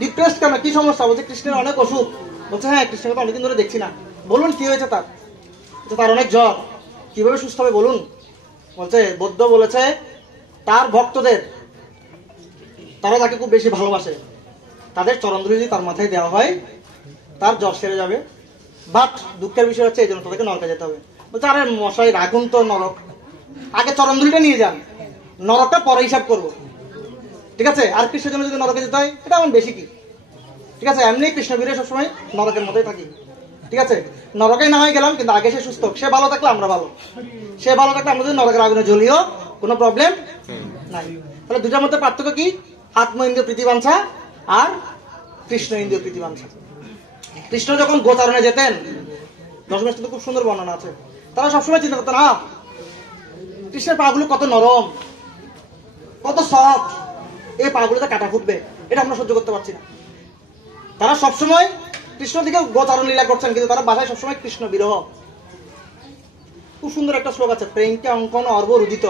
ডিপ্রেসড কেন, কি সমস্যা? বলছে কৃষ্ণের অনেক অসুখ। বলছে হ্যাঁ, কৃষ্ণকে তো অনেকদিন ধরে দেখছি না, বলুন কি হয়েছে তার? তার অনেক জ্বর, কিভাবে সুস্থ হবে বলুন। বলছে বৌদ্ধ বলেছে তার ভক্তদের, তারা তাকে খুব বেশি ভালোবাসে, তাদের চরণধুলি যদি তার মাথায় দেওয়া হয় তার জ্বর সেরে যাবে। বাট দুঃখের বিষয় হচ্ছে এই জন্য তাদেরকে নরকে যেতে হবে। বলছে আরে মশাই রাখুন তো, নরক আগে চরণধুলিটা নিয়ে যান, নরকটা পরে হিসাব করবো, ঠিক আছে? আর কৃষ্ণের জন্য যদি নরকে যেতে হয় এটা এমন বেশি কি, ঠিক আছে? এমনি কৃষ্ণবীরে সবসময় নরকের মতোই থাকি, ঠিক আছে? নরকে না হয় গেলাম, কিন্তু আগে সে সুস্থ, সে ভালো থাকলে আমরা ভালো, সে ভালো থাকলে আমরা যদি নরকের আগুনে জ্বলিও কোনো প্রবলেম নাই। তাহলে দুটার মধ্যে পার্থক্য কি? আত্ম ইন্দ্রিয় প্রীতিবাঞ্ছা আর কৃষ্ণ ইন্দ্রিয় প্রীতিবাঞ্ছা। কৃষ্ণ যখন গোচারণে যেতেন, দশমেশটিতে খুব সুন্দর বর্ণনা আছে, তারা সবসময় চিন্তা করতেন কৃষ্ণের পাগুলো কত নরম, কত সফট, এই পাগুলোতে কাটা ফুটবে, এটা আমরা সহ্য করতে পারছি না। তারা সবসময় কৃষ্ণ দিকে গোচারণ লীলা করছেন, কিন্তু তারা বাসায় সবসময় কৃষ্ণ বিরহ। খুব সুন্দর একটা শ্লোক আছে, প্রেমকে অঙ্কন অর্ব রুদিত।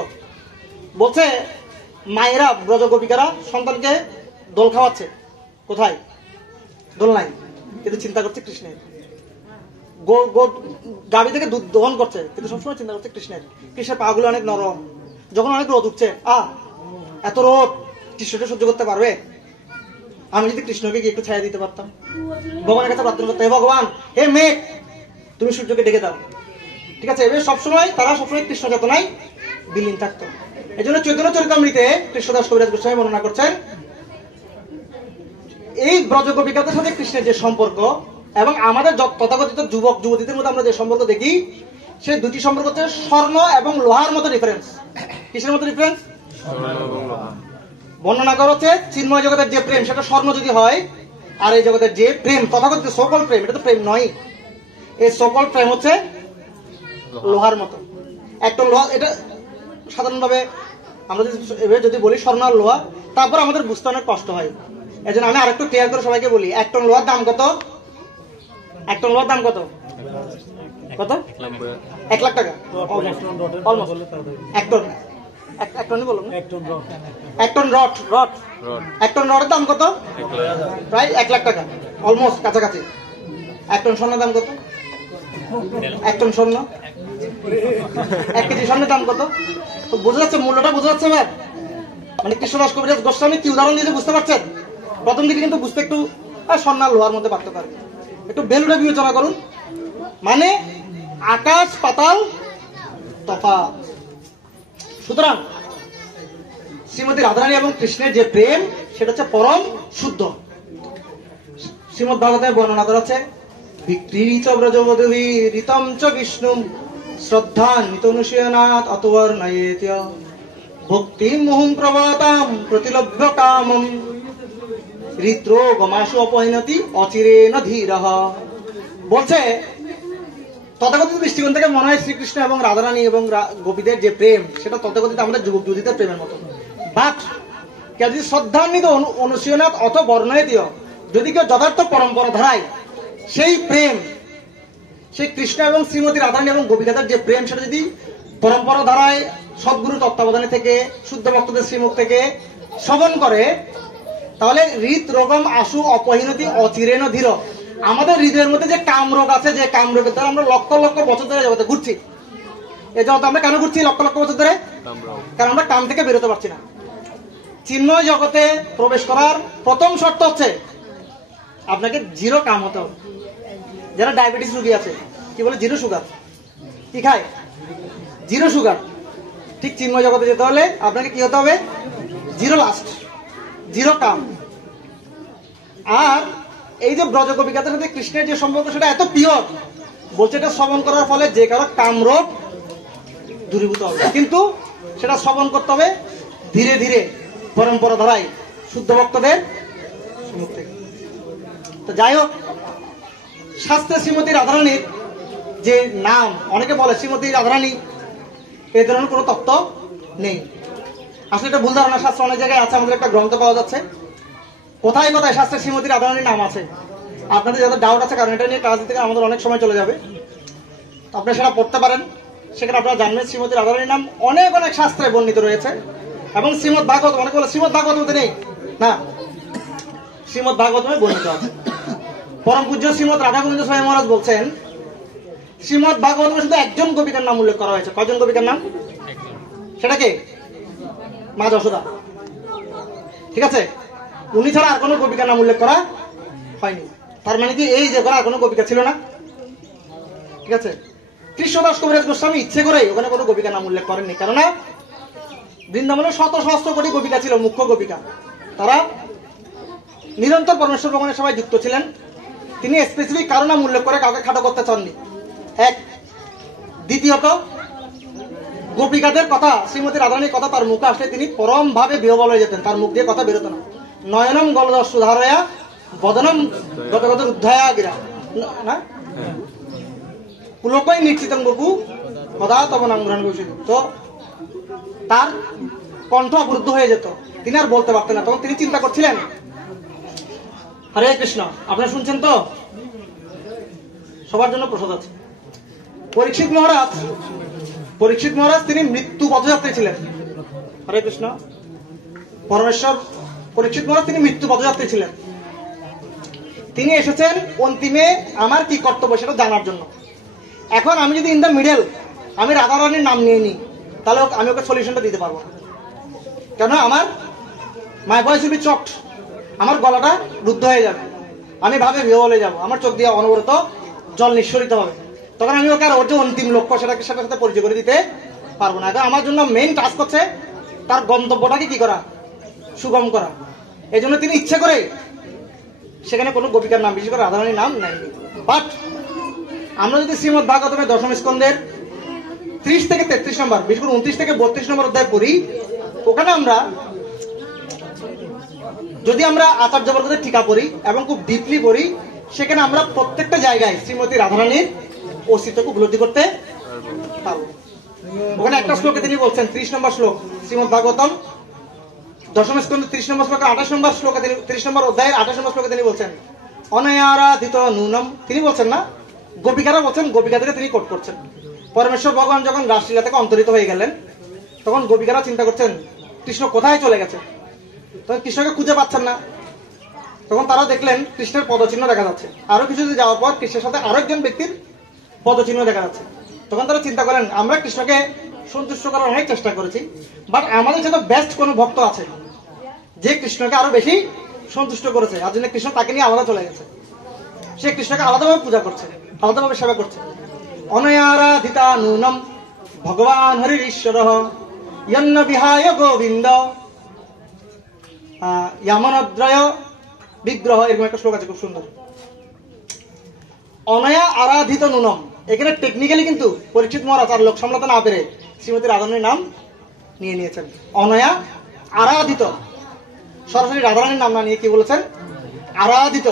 বলছে মায়েরা, ব্রজ গোপিকারা সন্তানকে দোল খাওয়াচ্ছে, কোথায়? দোল নাই, কিন্তু চিন্তা করছে কৃষ্ণের। গাভী থেকে দুধ দহন করছে, কিন্তু সবসময় চিন্তা করছে কৃষ্ণের। কৃষ্ণের পা গুলো অনেক নরম, যখন অনেক রোদ উঠছে, এত রোদ কৃষ্ণটা সহ্য করতে পারবে? আমি যদি কৃষ্ণকে গিয়ে একটু ছায়া দিতে পারতাম, ভগবানের কাছে প্রার্থনা করতে, হে ভগবান, হে মেঘ তুমি সূর্যকে ডেকে দাও, ঠিক আছে? এবার সবসময় তারা সবসময় কৃষ্ণ চেতনায় বিলীন থাকতো। এই জন্য চৈতন্য চরিতামৃতে কৃষ্ণদাস কবিরাজ গোস্বামী বর্ণনা করছেন, এই ব্রজ গোপিকাদের সাথে কৃষ্ণের যে সম্পর্ক এবং আমাদের তথাকথিত যুবক যুবতীদের মধ্যে আমরা যে সম্পর্ক দেখি, সেই দুটি সম্পর্ক হচ্ছে স্বর্ণ এবং লোহার মতো ডিফারেন্স। কিসের মতো ডিফারেন্স? বর্ণনা করা হচ্ছে চিন্ময় জগতের যে প্রেম সেটা স্বর্ণ যদি হয়, আর এই জগতের যে প্রেম তথাকথিত সকল প্রেম, এটা তো প্রেম নয়, এই সকল প্রেম হচ্ছে লোহার মতো। একটা লোহা, এটা সাধারণভাবে আমরা যদি বলি স্বর্ণ আর লোহা, তারপর আমাদের বুঝতে অনেক কষ্ট হয়। এই জন্য আমি আরেকটু ক্লিয়ার করে সবাইকে বলি, এক টন লোহার দাম কত? এক টন লোহার দাম কত? কত? 1 লাখ টাকা। এক টন, এক টনই বলুন, এক টন রড, এক টন রডের দাম কত? প্রায় 1 লাখ টাকা, অলমোস্ট কাছাকাছি। এক টন স্বর্ণের দাম কত? এক টন স্বর্ণ, 1 কেজি স্বর্ণের দাম কত? তো বোঝা যাচ্ছে, মূল্যটা বোঝা যাচ্ছে এবার। মানে কৃষ্ণদাস কবিরাজ গোস্বামী কি উদাহরণ দিয়েছে বুঝতে পারছেন? প্রথম দিকে কিন্তু বুঝতে একটু স্বর্ণ আর লোহার মধ্যে পার্থক্য, একটু ভ্যালুটা বিবেচনা করুন। মানে আকাশ পাতাল তফাৎ। সুতরাং শ্রীমতী রাধারানী এবং কৃষ্ণের যে প্রেম সেটা হচ্ছে পরম শুদ্ধ। শ্রীমদ্ ভাগবতে বর্ণনা করা আছে, বিক্রীচ ব্রজবধূ ঋতম চ বিষ্ণু শ্রদ্ধান্বিতনুশীলনাথ অতবর্ণয়েত ভক্তি মুহুম প্রবতাম প্রতিলভ্য কামম ঋত্রোগমাশু অপহীনতি অচিরেণ ধীরঃ। বলছে তথাকথিত দৃষ্টিকোণ থেকে মনে হয় শ্রীকৃষ্ণ এবং রাধারানী এবং গোপীদের যে প্রেম সেটা তথাকথিত আমাদের যুবক যুবতীদের প্রেমের মতো। বাট কেউ যদি শ্রদ্ধান্বিত অনুশীলনাথ অত বর্ণয়েত, যদি কেউ যথার্থ পরম্পরা ধারায় সেই প্রেম, সেই কৃষ্ণ এবং শ্রীমতী রাধারানী এবং গোপিকাদের যে প্রেম সেটা যদি পরম্পরা ধারায় সদ্গুরু তত্ত্বাবধানে থেকে শুদ্ধ ভক্তদের শ্রীমুখ থেকে শ্রবণ করে, তাহলে হৃদ রোগম আশু অপহীনতি অচিরেণ ধীর। আমাদের হৃদয়ের মধ্যে যে কাম রোগ আছে, যে কাম রোগের দ্বারা আমরা লক্ষ লক্ষ বছর ধরে জগতে ঘুরছি, এই জগতে আমরা কেন ঘুরছি লক্ষ লক্ষ বছর ধরে? কারণ আমরা কাম থেকে বেরোতে পারছি না। চিন্ময় জগতে প্রবেশ করার প্রথম শর্ত হচ্ছে আপনাকে জিরো কাম হতে হবে। যারা ডায়াবেটিস রোগী আছে, কি বলে? Zero sugar. কি খায়? Zero sugar. ঠিক চিন্ময় জগতে যেতে হলে আপনাকে কি হতে হবে? জিরো লাস্ট, জিরো কাম। আর এই যে ব্রজ গোপিকাদের সাথে কৃষ্ণের যে সম্পর্ক সেটা এত পিওর, বলছে এটা শ্রবণ করার ফলে যে কারো কাম রোগ দূরীভূত হবে, কিন্তু সেটা শ্রবণ করতে হবে ধীরে ধীরে পরম্পরা ধারায় শুদ্ধ ভক্তদের সম্মুখ থেকে। তো যাই হোক, শাস্ত্রে শ্রীমতী রাধারানীর যে নাম, অনেকে বলে শ্রীমতী রাধারানী, এই ধরনের কোনো তত্ত্ব নেই। আসলে এটা ভুল ধারণা। শাস্ত্র অনেক জায়গায় আছে, আমাদের একটা গ্রন্থ পাওয়া যাচ্ছে, কোথায় কোথায় শাস্ত্রে শ্রীমতী রাধারানীর নাম আছে। আপনাদের যাদের ডাউট আছে, কারণ এটা নিয়ে ক্লাস দিতে আমাদের অনেক সময় চলে যাবে, আপনি সেটা পড়তে পারেন। সেখানে আপনারা জানবেন শ্রীমতী রাধারানীর নাম অনেক অনেক শাস্ত্রে বর্ণিত রয়েছে। এবং শ্রীমদ ভাগবত, অনেকে বলে শ্রীমদ ভাগবত নেই, না, শ্রীমদ ভাগবতমে বর্ণিত আছে। পরম পূজ্য শ্রীমদ রাধা গোবিন্দ স্বামী মহারাজ বলছেন শ্রীমদ ভাগবতমে শুধু একজন গোপিকার নাম উল্লেখ করা হয়েছে। কয়জন গোপিকার নাম? সেটা কে? মা যশোদা। ঠিক আছে, উনি ছাড়া আর কোনো গোপিকার নাম উল্লেখ করা হয়নি। তার মানে কি এই যে আর কোনো গোপিকা ছিল না? ঠিক আছে, কৃষ্ণদাস কবিরাজ গোস্বামী ইচ্ছে করে ওখানে কোনো গোপিকার নাম উল্লেখ করেননি, কেননা বৃন্দাবনে শত সহস্র কোটি গোপিকা ছিল, মুখ্য গোপিকা। তারা নিরন্তর পরমেশ্বর ভগবানের সবাই যুক্ত ছিলেন। তিনি স্পেসিফিক কারো নাম উল্লেখ করে কাউকে খাটো করতে চাননি, এক। দ্বিতীয়ত, গোপিকাদের কথা, শ্রীমতী রাধারানীর কথা তার মুখে আসলে তিনি পরম ভাবে বিহবল হয়ে যেতেন, তার মুখ দিয়ে কথা বেরোতো না। নয়নম গলদশ সুধারয়া বদনম গতগত উদ্ধায়া গিরা, না পুলকই নিশ্চিতং বপু সদা তব নাম গ্রহণ করছিল। তো তার কণ্ঠ অবরুদ্ধ হয়ে যেত, তিনি আর বলতে পারতেন না। তখন তিনি চিন্তা করছিলেন, হরে কৃষ্ণ, আপনারা শুনছেন তো? সবার জন্য প্রসাদ আছে। পরীক্ষিত মহারাজ তিনি মৃত্যু পথযাত্রী ছিলেন। হরে কৃষ্ণ। পরমেশ্বর পরীক্ষিত মহারাজ তিনি মৃত্যু পথযাত্রী ছিলেন। তিনি এসেছেন অন্তিমে আমার কি কর্তব্য সেটা জানার জন্য। এখন আমি যদি ইন দ্য মিডল আমি রাধারানীর নাম নিয়ে নিই, তাহলে আমি ওকে সলিউশনটা দিতে পারবো না। কেন? আমার মাই ভয়েস উইল বি চকড, আমার গলাটা রুদ্ধ হয়ে যাবে, আমি ভাবে বিহ্বল হয়ে যাবো, আমার চোখ দিয়ে অনবরত জল নিঃসরিত হবে। তখন আমি ওকে আর ওর যে অন্তিম লক্ষ্য সেটাকে সেটার সাথে পরিচয় করে দিতে পারবো না। এখন আমার জন্য মেইন টাস্ক হচ্ছে তার গন্তব্যটাকে কি করা, সুগম করা। এই জন্য তিনি ইচ্ছে করে সেখানে কোনো গোপিকার নাম, বিশেষ করে রাধারানীর নাম নেয়নি। বাট আমরা যদি শ্রীমদ ভাগবতের দশম স্কন্ধের 30 থেকে 33 নম্বর, বিশেষ করে 29 থেকে 32 নম্বর অধ্যায় পড়ি, ওখানে আমরা যদি আমরা আচার্যবর্গদের টিকা পড়ি এবং খুব ডিপলি পড়ি, সেখানে আমরা প্রত্যেকটা জায়গায় শ্রীমতী রাধারানীর অস্তিত্বকে উপলব্ধি করতে পারবো। ওখানে একটা শ্লোকে তিনি বলছেন, 30 নম্বর শ্লোক শ্রীমদ ভাগবতম দশম স্কন্ধ 30 নম্বর শ্লোকে 28 নম্বর শ্লোকে, 30 নম্বর অধ্যায়ের 28 নম্বর শ্লোকে তিনি বলছেন অনয়ারাধিত নুনম। তিনি বলছেন না, গোপিকারা বলছেন, গোপিকাদেরকে তিনি কোট করছেন। পরমেশ্বর ভগবান যখন রাসলীলা থেকে অন্তরিত হয়ে গেলেন, তখন গোপিকারা চিন্তা করছেন কৃষ্ণ কোথায় চলে গেছে, তখন কৃষ্ণকে খুঁজে পাচ্ছেন না। তখন তারা দেখলেন কৃষ্ণের পদচিহ্ন দেখা যাচ্ছে, আরো কিছু যাওয়ার পর কৃষ্ণের সাথে আরো একজন ব্যক্তির পদচিহ্ন দেখা যাচ্ছে। তখন তারা চিন্তা করেন আমরা কৃষ্ণকে সন্তুষ্ট করার অনেক চেষ্টা করেছি, বাট আমাদের সাথে বেস্ট কোন ভক্ত আছে যে কৃষ্ণকে আরো বেশি সন্তুষ্ট করেছে, আর জন্য কৃষ্ণ তাকে নিয়ে আলাদা চলে গেছে। সে কৃষ্ণকে আলাদাভাবে পূজা করছে, আলাদাভাবে সেবা করছে। অনয়ারাধিতা নূনম ভগবান হরির ঈশ্বর ইয়ন্ন বিহায় গোবিন্দ ইয়ামনদ্রয় বিগ্রহ, এরকম একটা শ্লোক আছে খুব সুন্দর। অনয়া আরাধিত নুনম, এখানে টেকনিক্যালি কিন্তু পরীক্ষিত মহারাজ আর লোক সামলাতে না পেরে শ্রীমতী রাধারানীর নাম নিয়ে নিয়েছেন। অনয়া আরাধিত, সরাসরি রাধারানীর নাম না নিয়ে কি বলেছেন? আরাধিত,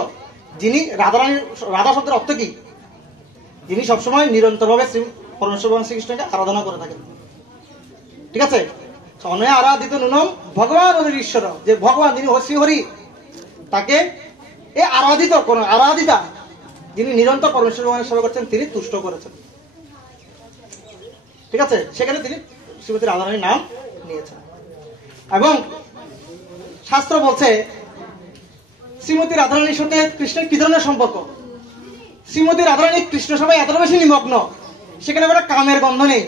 যিনি রাধারানীর, রাধা শব্দের অর্থ কি? যিনি সবসময় নিরন্তর ভাবে পরমেশ্বর ভগবান শ্রীকৃষ্ণকে আরাধনা করে থাকেন। ঠিক আছে, অনয়া আরাধিত নুনম ভগবান হরির ঈশ্বর, যে ভগবান যিনি শ্রীহরি, তাকে এ আরাধিত কোন আরাধিতা, যিনি নিরন্তর পরমেশ্বর ভগবানের সেবা করছেন, তিনি তুষ্ট করেছেন। ঠিক আছে, সেখানে তিনি শ্রীমতী রাধারানীর নাম নিয়েছেন। এবং শাস্ত্র বলছে শ্রীমতী রাধারানীর সাথে কৃষ্ণের কি ধরনের সম্পর্ক। শ্রীমতী রাধারানী কৃষ্ণ সবাই এত বেশি নিমগ্ন, সেখানে কোনো কামের গন্ধ নেই,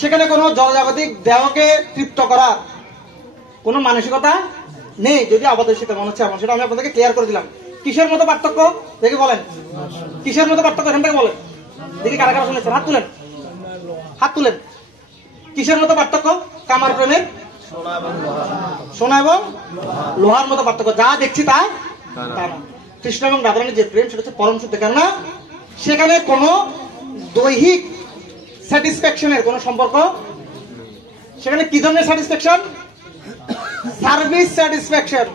সেখানে কোনো জলজাগতিক দেহকে তৃপ্ত করার কোনো মানসিকতা নেই। যদি আপাতত মনে হচ্ছে এমন, সেটা আমি আপনাদেরকে ক্লিয়ার করে দিলাম। কিসের মতো পার্থক্য দেখে বলেন, কিসের মতো পার্থক্য এখান থেকে বলেন দেখি, কারা কারা শুনেছেন? হাত তুলেন, হাত তুলেন। কিসের মতো পার্থক্য? কামার প্রেমের সোনা এবং লোহার মতো পার্থক্য। যা দেখছি তা না। কৃষ্ণ এবং রাধারানীর যে প্রেম, সেটা হচ্ছে পরম শুদ্ধ, কেননা সেখানে কোনো দৈহিক স্যাটিসফ্যাকশনের কোনো সম্পর্ক। সেখানে কি ধরনের satisfaction? Service satisfaction.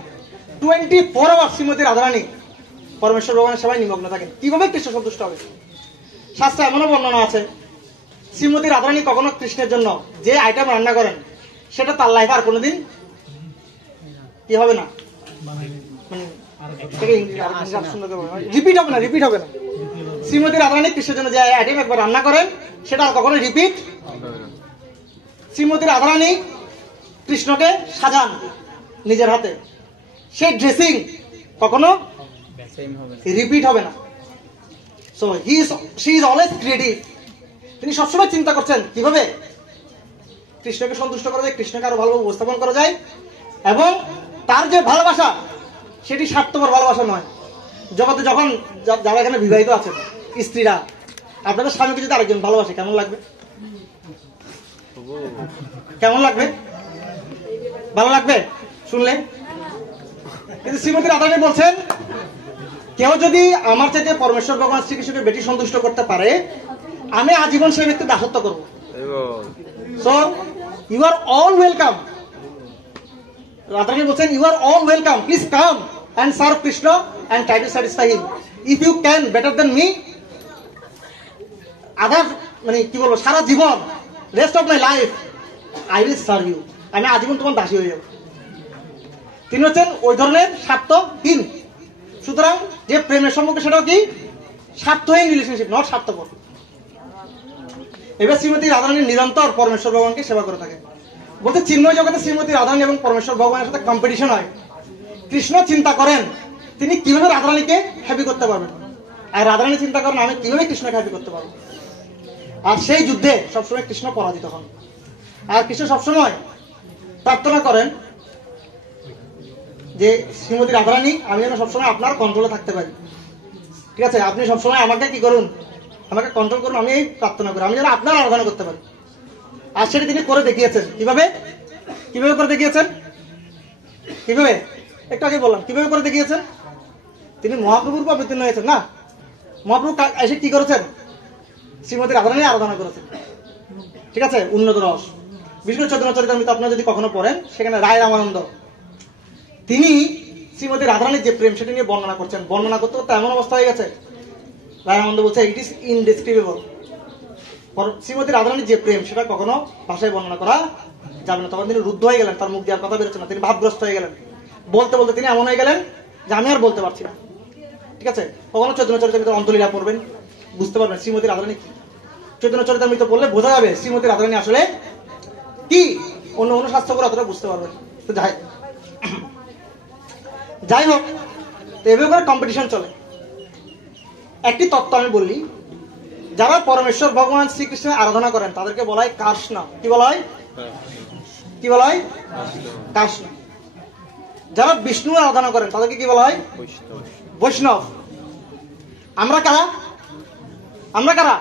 24 hour Srimati Radharani পরমেশ্বর ভগবানের সবাই নিমগ্ন থাকেন। কিভাবে কৃষ্ণ সন্তুষ্ট হবে? শাস্ত্রে এমনও বর্ণনা আছে, শ্রীমতী রাধারানী কখনো কৃষ্ণের জন্য যে আইটেম রান্না করেন, সেটা তার লাইফে আর কোনোদিন কি হবে না, মানে রিপিট হবে না, রিপিট হবে না। শ্রীমতী রাধারানী কৃষ্ণের জন্য যে আইটেম একবার রান্না করেন সেটা আর কখনো রিপিট। শ্রীমতী রাধারানী কৃষ্ণকে সাজান নিজের হাতে, সেই ড্রেসিং কখনো রিপিট হবে না। So she is always creative. তিনি সবসময় চিন্তা করছেন কিভাবে কৃষ্ণকে সন্তুষ্ট করা যায়, কৃষ্ণকে আরো ভালোভাবে উপস্থাপন করা যায়, এবং তার যে ভালোবাসা সেটি স্বার্থপর ভালোবাসা নয়। জগতে যখন যারা এখানে বিবাহিত আছেন স্ত্রীরা, আপনাদের স্বামীকে যদি আরেকজন ভালোবাসে কেমন লাগবে? কেমন লাগবে? ভালো লাগবে শুনলে? কিন্তু শ্রীমতী রাধারানী বলছেন কেউ যদি আমার চাইতে পরমেশ্বর ভগবান শ্রীকৃষ্ণকে বেশি সন্তুষ্ট করতে পারে, আমি আজীবন সেই ব্যক্তি দাসত্ব করবো। So you are all welcome. Radharani বলছেন you are all welcome, please come and serve Krishna and try to satisfy him. If you can better than me, মানে কি বলবো, সারা জীবন rest of my life I will serve you, আমি আজীবন তোমার দাসী হয়ে যাব। তিনি হচ্ছেন ওই ধরনের স্বার্থহীন। সুতরাং যে প্রেমের সম্পর্ক সেটাও কি স্বার্থহীন রিলেশনশিপ, নট স্বার্থপর। এবার শ্রীমতী রাধারানী নিরন্তর পরমেশ্বর ভগবানকে সেবা করে থাকে। বলতে চিন্ময় জগতে শ্রীমতী রাধারানী এবং পরমেশ্বর ভগবানের সাথে কম্পিটিশন হয়। কৃষ্ণ চিন্তা করেন তিনি কিভাবে রাধারানীকে হ্যাপি করতে পারবেন, আর রাধারানী চিন্তা করেন আমি কিভাবে কৃষ্ণকে হ্যাপি করতে পারবো। আর সেই যুদ্ধে সবসময় কৃষ্ণ পরাজিত হন। আর কৃষ্ণ সবসময় প্রার্থনা করেন যে শ্রীমতী রাধারানী আমি যেন সবসময় আপনার কন্ট্রোলে থাকতে পারি, ঠিক আছে, আপনি সবসময় আমাকে কি করুন, আমাকে কন্ট্রোল করুন, আমি এই প্রার্থনা করি, আমি যেন আপনার আরাধনা করতে পারি। আর সেটা তিনি করে দেখিয়েছেন। কিভাবে কিভাবে করে দেখিয়েছেন? কিভাবে? একটু আগে বললাম কিভাবে করে দেখিয়েছেন। তিনি মহাপ্রভুর উপর অবতীর্ণ হয়েছেন না, মহাপ্রভু এসে কি করেছেন? শ্রীমতী রাধারানী আরাধনা করেছেন, ঠিক আছে, উন্নত রস। বিশেষ করে চৈতন্য চরিতামৃত আপনারা যদি কখনো পড়েন, সেখানে রায় রামানন্দ তিনি শ্রীমতী রাধারানীর যে প্রেম সেটা নিয়ে বর্ণনা করছেন। বর্ণনা করতে করতে এমন অবস্থা হয়ে গেছে, রায় রামানন্দ বলছে ইট ইজ ইনডেসক্রিবেবল। শ্রীমতী রাধারানীর যে প্রেম সেটা কখনো ভাষায় বর্ণনা করা যাবে না। তখন তিনি রুদ্ধ হয়ে গেলেন, তার মুখ দিয়ে আর কথা বেরোচ্ছে না, তিনি ভাবগ্রস্ত হয়ে গেলেন। বলতে বলতে তিনি এমন হয়ে গেলেন যে আমি আর বলতে পারছি না, ঠিক আছে। কখনো চৈতন্য চরিতামৃত অন্তলীলা পড়বেন, বুঝতে পারবেন শ্রীমতী রাধারানী কি। চৈতন্য চরিতামৃত পড়লে বোঝা যাবে শ্রীমতী রাধারানী আসলে কি, অন্য অন্য শাস্ত্র করে অতটা বুঝতে পারবেন। তো যাই হোক, এভাবে করে কম্পিটিশন চলে। একটি তত্ত্ব আমি বললি, যারা পরমেশ্বর ভগবান শ্রীকৃষ্ণের আরাধনা করেন তাদেরকে বলা হয় কার্ষ্ণ। কি বলা হয়? কি বলা হয়? কার্ষ্ণ। যারা বিষ্ণুর আরাধনা করেন তাদেরকে কি বলা হয়? বৈষ্ণব। আমরা কারা? আমরা কারা?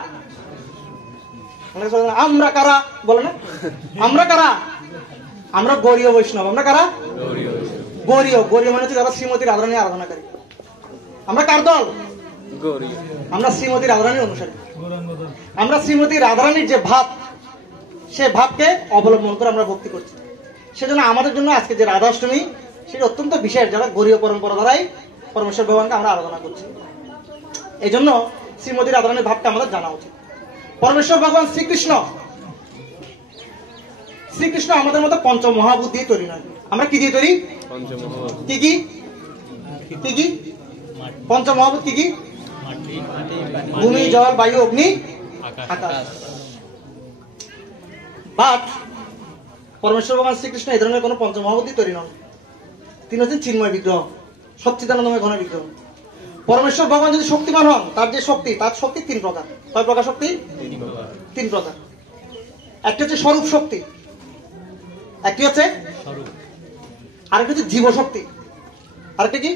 আমরা কারা বলে না, আমরা কারা? আমরা গৌরীয় বৈষ্ণব। আমরা কারা? গৌরীয়। গৌরীয় মানে হচ্ছে যারা শ্রীমতী রাধারানী আরাধনাকারী। আমরা কার দল? আমরা শ্রীমতী রাধারানীর অনুসারী। আমরা শ্রীমতী রাধারানীর যে ভাব, সে ভাবকে অবলম্বন করে আমরা ভক্তি করছি। সেজন্য আমাদের জন্য আজকে যে রাধাষ্টমী সেটা অত্যন্ত বিশেষ, যারা গৌরীয় পরম্পরা দ্বারাই পরমেশ্বর ভগবানকে আমরা আরাধনা করছি। এই জন্য শ্রীমতী রাধারানীর ভাবটা আমাদের জানা উচিত। পরমেশ্বর ভগবান শ্রীকৃষ্ণ, শ্রীকৃষ্ণ আমাদের মতো পঞ্চমহাভূত দিয়ে তৈরি নয়। আমরা কি দিয়ে তৈরি? কি কি কি কি পঞ্চমহাভূত কি কি? ভূমি, জল, বায়ু, অগ্নি, আকাশ। বাট পরমেশ্বর ভগবান শ্রীকৃষ্ণ এই ধরনের কোন পঞ্চমহাভূত দিয়ে তৈরি নন। তিনি হচ্ছেন চিন্ময় বিগ্রহ, সচ্চিদানন্দময় ঘন বিগ্রহ। পরমেশ্বর ভগবান যদি শক্তিমান হন, তার যে শক্তি, তার শক্তি তিন প্রকার। কয় প্রকার শক্তি? তিন প্রকার। একটা হচ্ছে স্বরূপ শক্তি, একটি হচ্ছে আরেকটা হচ্ছে জীব শক্তি, আরেকটা কি?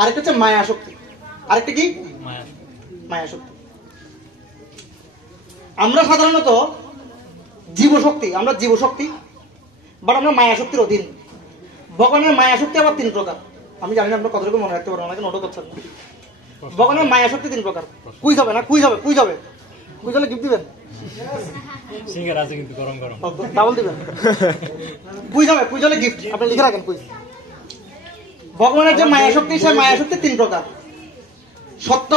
আরেকটা হচ্ছে মায়া শক্তি, আরেকটা কি? মায়া শক্তি। আমরা সাধারণত জীব শক্তি, আমরা জীব শক্তি, বাট আমরা মায়া শক্তির অধীন। ভগবানের মায়া শক্তি আবার তিন প্রকার। আমি জানি না আপনার কতটুকু মনে রাখতে পারবো, অনেকে নোটও করছেন না। ভগবানের মায়া শক্তি তিন প্রকার। কুইজ হবে না? কুইজ হবে, কুইজ হবে। কুইজ হলে গিফট দিবেন, ডাবল দিবেন। কুইজ হবে, কুইজ হলে গিফট। আপনি লিখে রাখেন কুইজ। ভগবানের যে মায়া শক্তি, সে মায়া শক্তি তিন প্রকার: সত্য,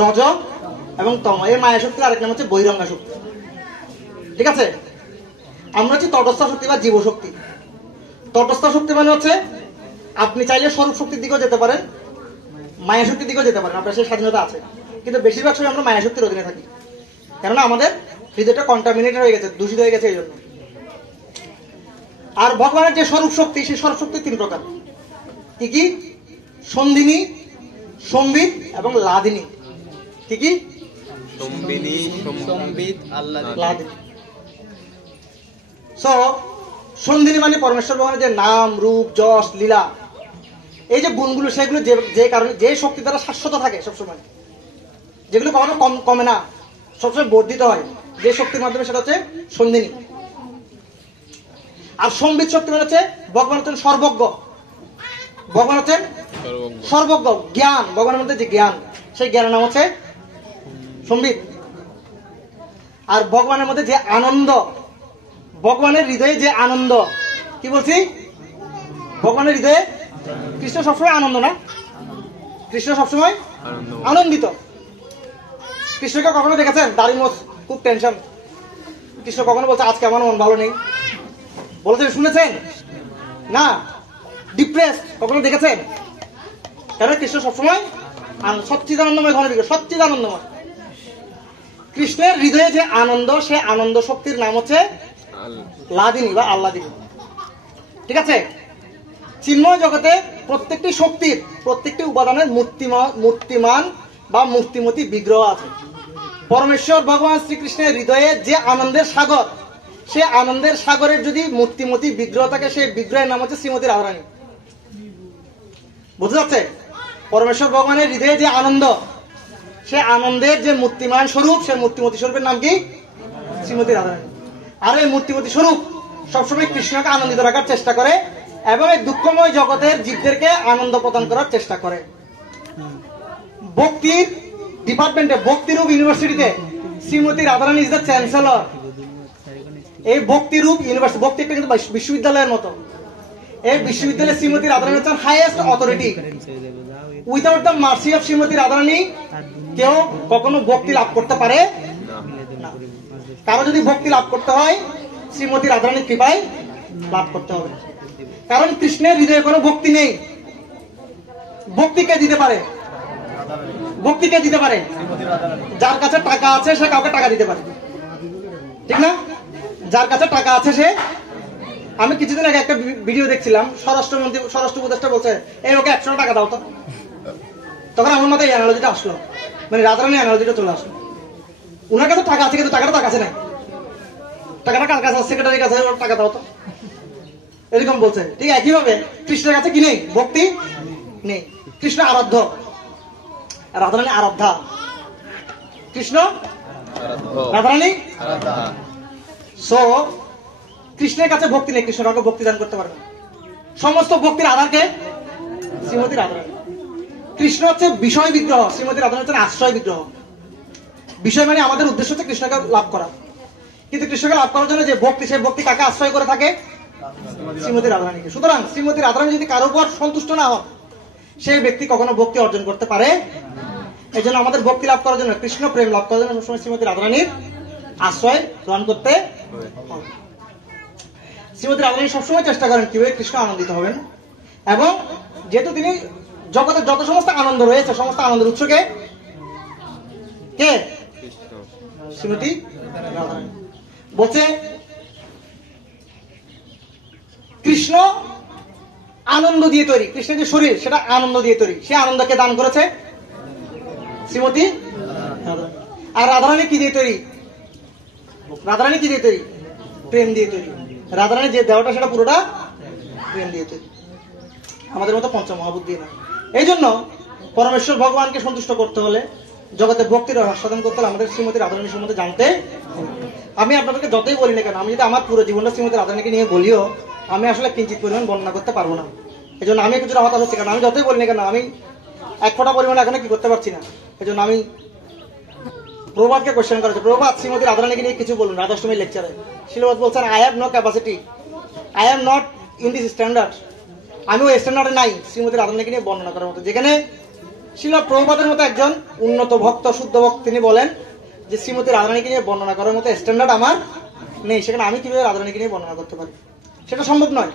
রজ এবং তম। এই মায়া শক্তির আরেক নাম হচ্ছে বহিরঙ্গা শক্তি, ঠিক আছে। আমরা হচ্ছে তটস্থ শক্তি বা জীব শক্তি। তটস্থ শক্তি মানে হচ্ছে আপনি চাইলে স্বরূপ শক্তির দিকেও যেতে পারেন, মায়া শক্তির দিকেও যেতে পারেন, আপনার সেই স্বাধীনতা আছে, কিন্তু বেশিরভাগ সময় আমরা মায়া শক্তির অধীনে থাকি, কেননা আমাদের হৃদয়টা কন্টামিনেটেড হয়ে গেছে, দূষিত হয়ে গেছে এই জন্য। আর ভগবানের যে স্বরূপ শক্তি, সেই স্বরূপ শক্তি 3 প্রকার। কি কি? সন্ধিনী, সম্বিত এবং লাদিনী। কি কি? সম্বিনী, সম্বিত, লাদিনী। সো সন্ধিনী মানে পরমেশ্বর ভগবানের যে নাম, রূপ, যশ, লীলা, এই যে গুণগুলো, সেগুলো যে কারণে, যে শক্তি দ্বারা শাশ্বত থাকে সবসময়, যেগুলো কখনো কমে না, সবসময় বর্ধিত হয়, যে শক্তির মাধ্যমে, সেটা হচ্ছে সন্ধিনী। আর সম্বিত শক্তি মানে হচ্ছে ভগবান হচ্ছেন সর্বজ্ঞ, ভগবান হচ্ছেন সর্বজ্ঞ, জ্ঞান, ভগবানের মধ্যে যে জ্ঞান, সেই জ্ঞানের নাম হচ্ছে সম্বিত। আর ভগবানের মধ্যে যে আনন্দ, ভগবানের হৃদয়ে যে আনন্দ, কি বলছি? ভগবানের হৃদয়ে, কৃষ্ণ সবসময় আনন্দ না? কৃষ্ণ সবসময় আনন্দিত। কৃষ্ণকে কখনো দেখেছেন দাড়ি মোছ খুব টেনশন? কৃষ্ণ কখনো বলছে আজকে আমার মন ভালো নেই? বলেছেন, শুনেছেন? না। ডিপ্রেস কখনো দেখেছেন? কারণ কৃষ্ণ সবসময় সচ্চিদানন্দময় ঘরে দিকে, সচ্চিদানন্দময়। কৃষ্ণের হৃদয়ে যে আনন্দ, সে আনন্দ শক্তির নাম হচ্ছে লাদিনী বা আল্লাদিনী। ঠিক আছে? চিন্ময় জগতে প্রত্যেকটি শক্তির, প্রত্যেকটি উপাদানের মূর্তিমান বা মূর্তিমতী বিগ্রহ আছে। পরমেশ্বর ভগবান শ্রীকৃষ্ণের হৃদয়ে যে আনন্দের সাগর, সে আনন্দের সাগরের যদি মূর্তিমতী বিগ্রহ থাকে, সেই বিগ্রহের নাম হচ্ছে শ্রীমতী রাধারানী। বুঝতে যাচ্ছে? পরমেশ্বর ভগবানের হৃদয়ে যে আনন্দ, সে আনন্দের যে মূর্তিমান স্বরূপ, সে মূর্তিমতী স্বরূপের নাম কি? শ্রীমতী রাধারানী। আর এই মূর্তিমতী স্বরূপ সবসময় কৃষ্ণকে আনন্দিত রাখার চেষ্টা করে এবং এই দুঃখময় জগতের জীবদেরকে আনন্দ প্রদান করার চেষ্টা করে। ভক্তির ডিপার্টমেন্টে, ভক্তিরূপ ইউনিভার্সিটিতে Shrimati Radharani is the chancellor. এই ভক্তিরূপ ইউনিভার্সিটি, ভক্তি একটা কিন্তু বিশ্ববিদ্যালয়ের মতো। এই বিশ্ববিদ্যালয়ে শ্রীমতী রাধারানী হচ্ছেন highest authority. Without the mercy of Srimati Radharani কেউ কখনো ভক্তি লাভ করতে পারে না। কারো যদি ভক্তি লাভ করতে হয়, শ্রীমতী রাধারানীর কৃপায় লাভ করতে হবে। কারণ কৃষ্ণের হৃদয়ে কোনো ভক্তি নেই। ভক্তি কে দিতে পারে? ভক্তি কে দিতে পারে? যার কাছে টাকা আছে সে কাউকে টাকা দিতে পারে, ঠিক না? যার কাছে টাকা আছে সে, আমি কিছুদিন আগে একটা ভিডিও দেখছিলাম, স্বরাষ্ট্র উপদেষ্টা বলছে এই ওকে 100 টাকা দাও তো। তখন আমার মাথায় এই অ্যানালজিটা আসলো, মানে রাধারানী অ্যানালজিটা চলে আসলো। উনার কাছে টাকা আছে কিন্তু টাকাটা তার কাছে নাই, টাকাটা কার কাছে? সেক্রেটারির কাছে, ওর টাকা দাও তো, এরকম বলছে। ঠিক একইভাবে কৃষ্ণের কাছে কি নেই? ভক্তি নেই। কৃষ্ণ আরাধ্য, রাধারানী আরাধ্যা। কৃষ্ণ, রাধারানী। সো কৃষ্ণের কাছে ভক্তি নেই, কৃষ্ণ কাউকে ভক্তি দান করতে পারবে না। সমস্ত ভক্তির আধারকে শ্রীমতী রাধারানী। কৃষ্ণ হচ্ছে বিষয় বিগ্রহ, শ্রীমতী রাধারানী হচ্ছেন আশ্রয় বিগ্রহ। বিষয় মানে আমাদের উদ্দেশ্য হচ্ছে কৃষ্ণকে লাভ করা, কিন্তু কৃষ্ণকে লাভ করার জন্য যে ভক্তি, সেই ভক্তি কাকে আশ্রয় করে থাকে? শ্রীমতী রাধারানীকে। সুতরাং শ্রীমতী রাধারানী যদি কারো উপর সন্তুষ্ট না হন, সেই ব্যক্তি কখনো ভক্তি অর্জন করতে পারে। এই জন্য আমাদের ভক্তি লাভ করার জন্য, কৃষ্ণ প্রেম লাভ করার জন্য সবসময় শ্রীমতী রাধারানীর আশ্রয় গ্রহণ করতে হবে। শ্রীমতী রাধারানী সবসময় চেষ্টা করেন কিভাবে কৃষ্ণ আনন্দিত হবেন, এবং যেহেতু তিনি জগতের যত সমস্ত আনন্দ রয়েছে, সমস্ত আনন্দের উৎসকে কে? শ্রীমতী রাধারানী। বলছে কৃষ্ণ আনন্দ দিয়ে তৈরি, কৃষ্ণের যে শরীর সেটা আনন্দ দিয়ে তৈরি, সে আনন্দকে দান করেছে শ্রীমতী রাধারানী। আর রাধারানী কি দিয়ে তৈরি? রাধারানী কি দিয়ে তৈরি? প্রেম দিয়ে তৈরি। রাধারানী যে দেহটা সেটা পুরোটা প্রেম দিয়ে তৈরি, আমাদের মতো পঞ্চমহাভূত দিয়ে না। এই জন্য পরমেশ্বর ভগবানকে সন্তুষ্ট করতে হলে, জগতে ভক্তির আস্বাদন করতে হলে আমাদের শ্রীমতী রাধারানী সম্বন্ধে জানতে হবে। আমি আপনাদেরকে যতই বলি না কেন, আমি যদি আমার পুরো জীবনটা শ্রীমতী রাধারানীকে নিয়ে বলিও, আমি আসলে কিঞ্চিত পরিমাণ বর্ণনা করতে পারবো না। এই জন্য আমি কিছুটা হতাশ হচ্ছি, কারণ আমি যতই বলি না কেন, আমি এক ফোঁটা পরিমাণ এখনো কি করতে পারছি না। এই জন্য আমি প্রভাতকে কোয়েশ্চেন করেছি, প্রভাত শ্রীমতী রাধারানীকে নিয়ে কিছু বলুন রাধাষ্টমীর লেকচারে। শিলবাদ বলছেন I have no capacity, I am not in this standard. আমি ওই স্ট্যান্ডার্ডে নাই শ্রীমতী রাধারানীকে নিয়ে বর্ণনা করার মতো। যেখানে শিল প্রভুপাদের মতো একজন উন্নত ভক্ত, শুদ্ধ ভক্ত, তিনি বলেন যে শ্রীমতী রাধারানীকে নিয়ে বর্ণনা করার মতো স্ট্যান্ডার্ড আমার নেই, সেখানে আমি কিভাবে রাধারানীকে নিয়ে বর্ণনা করতে পারি? সেটা সম্ভব নয়।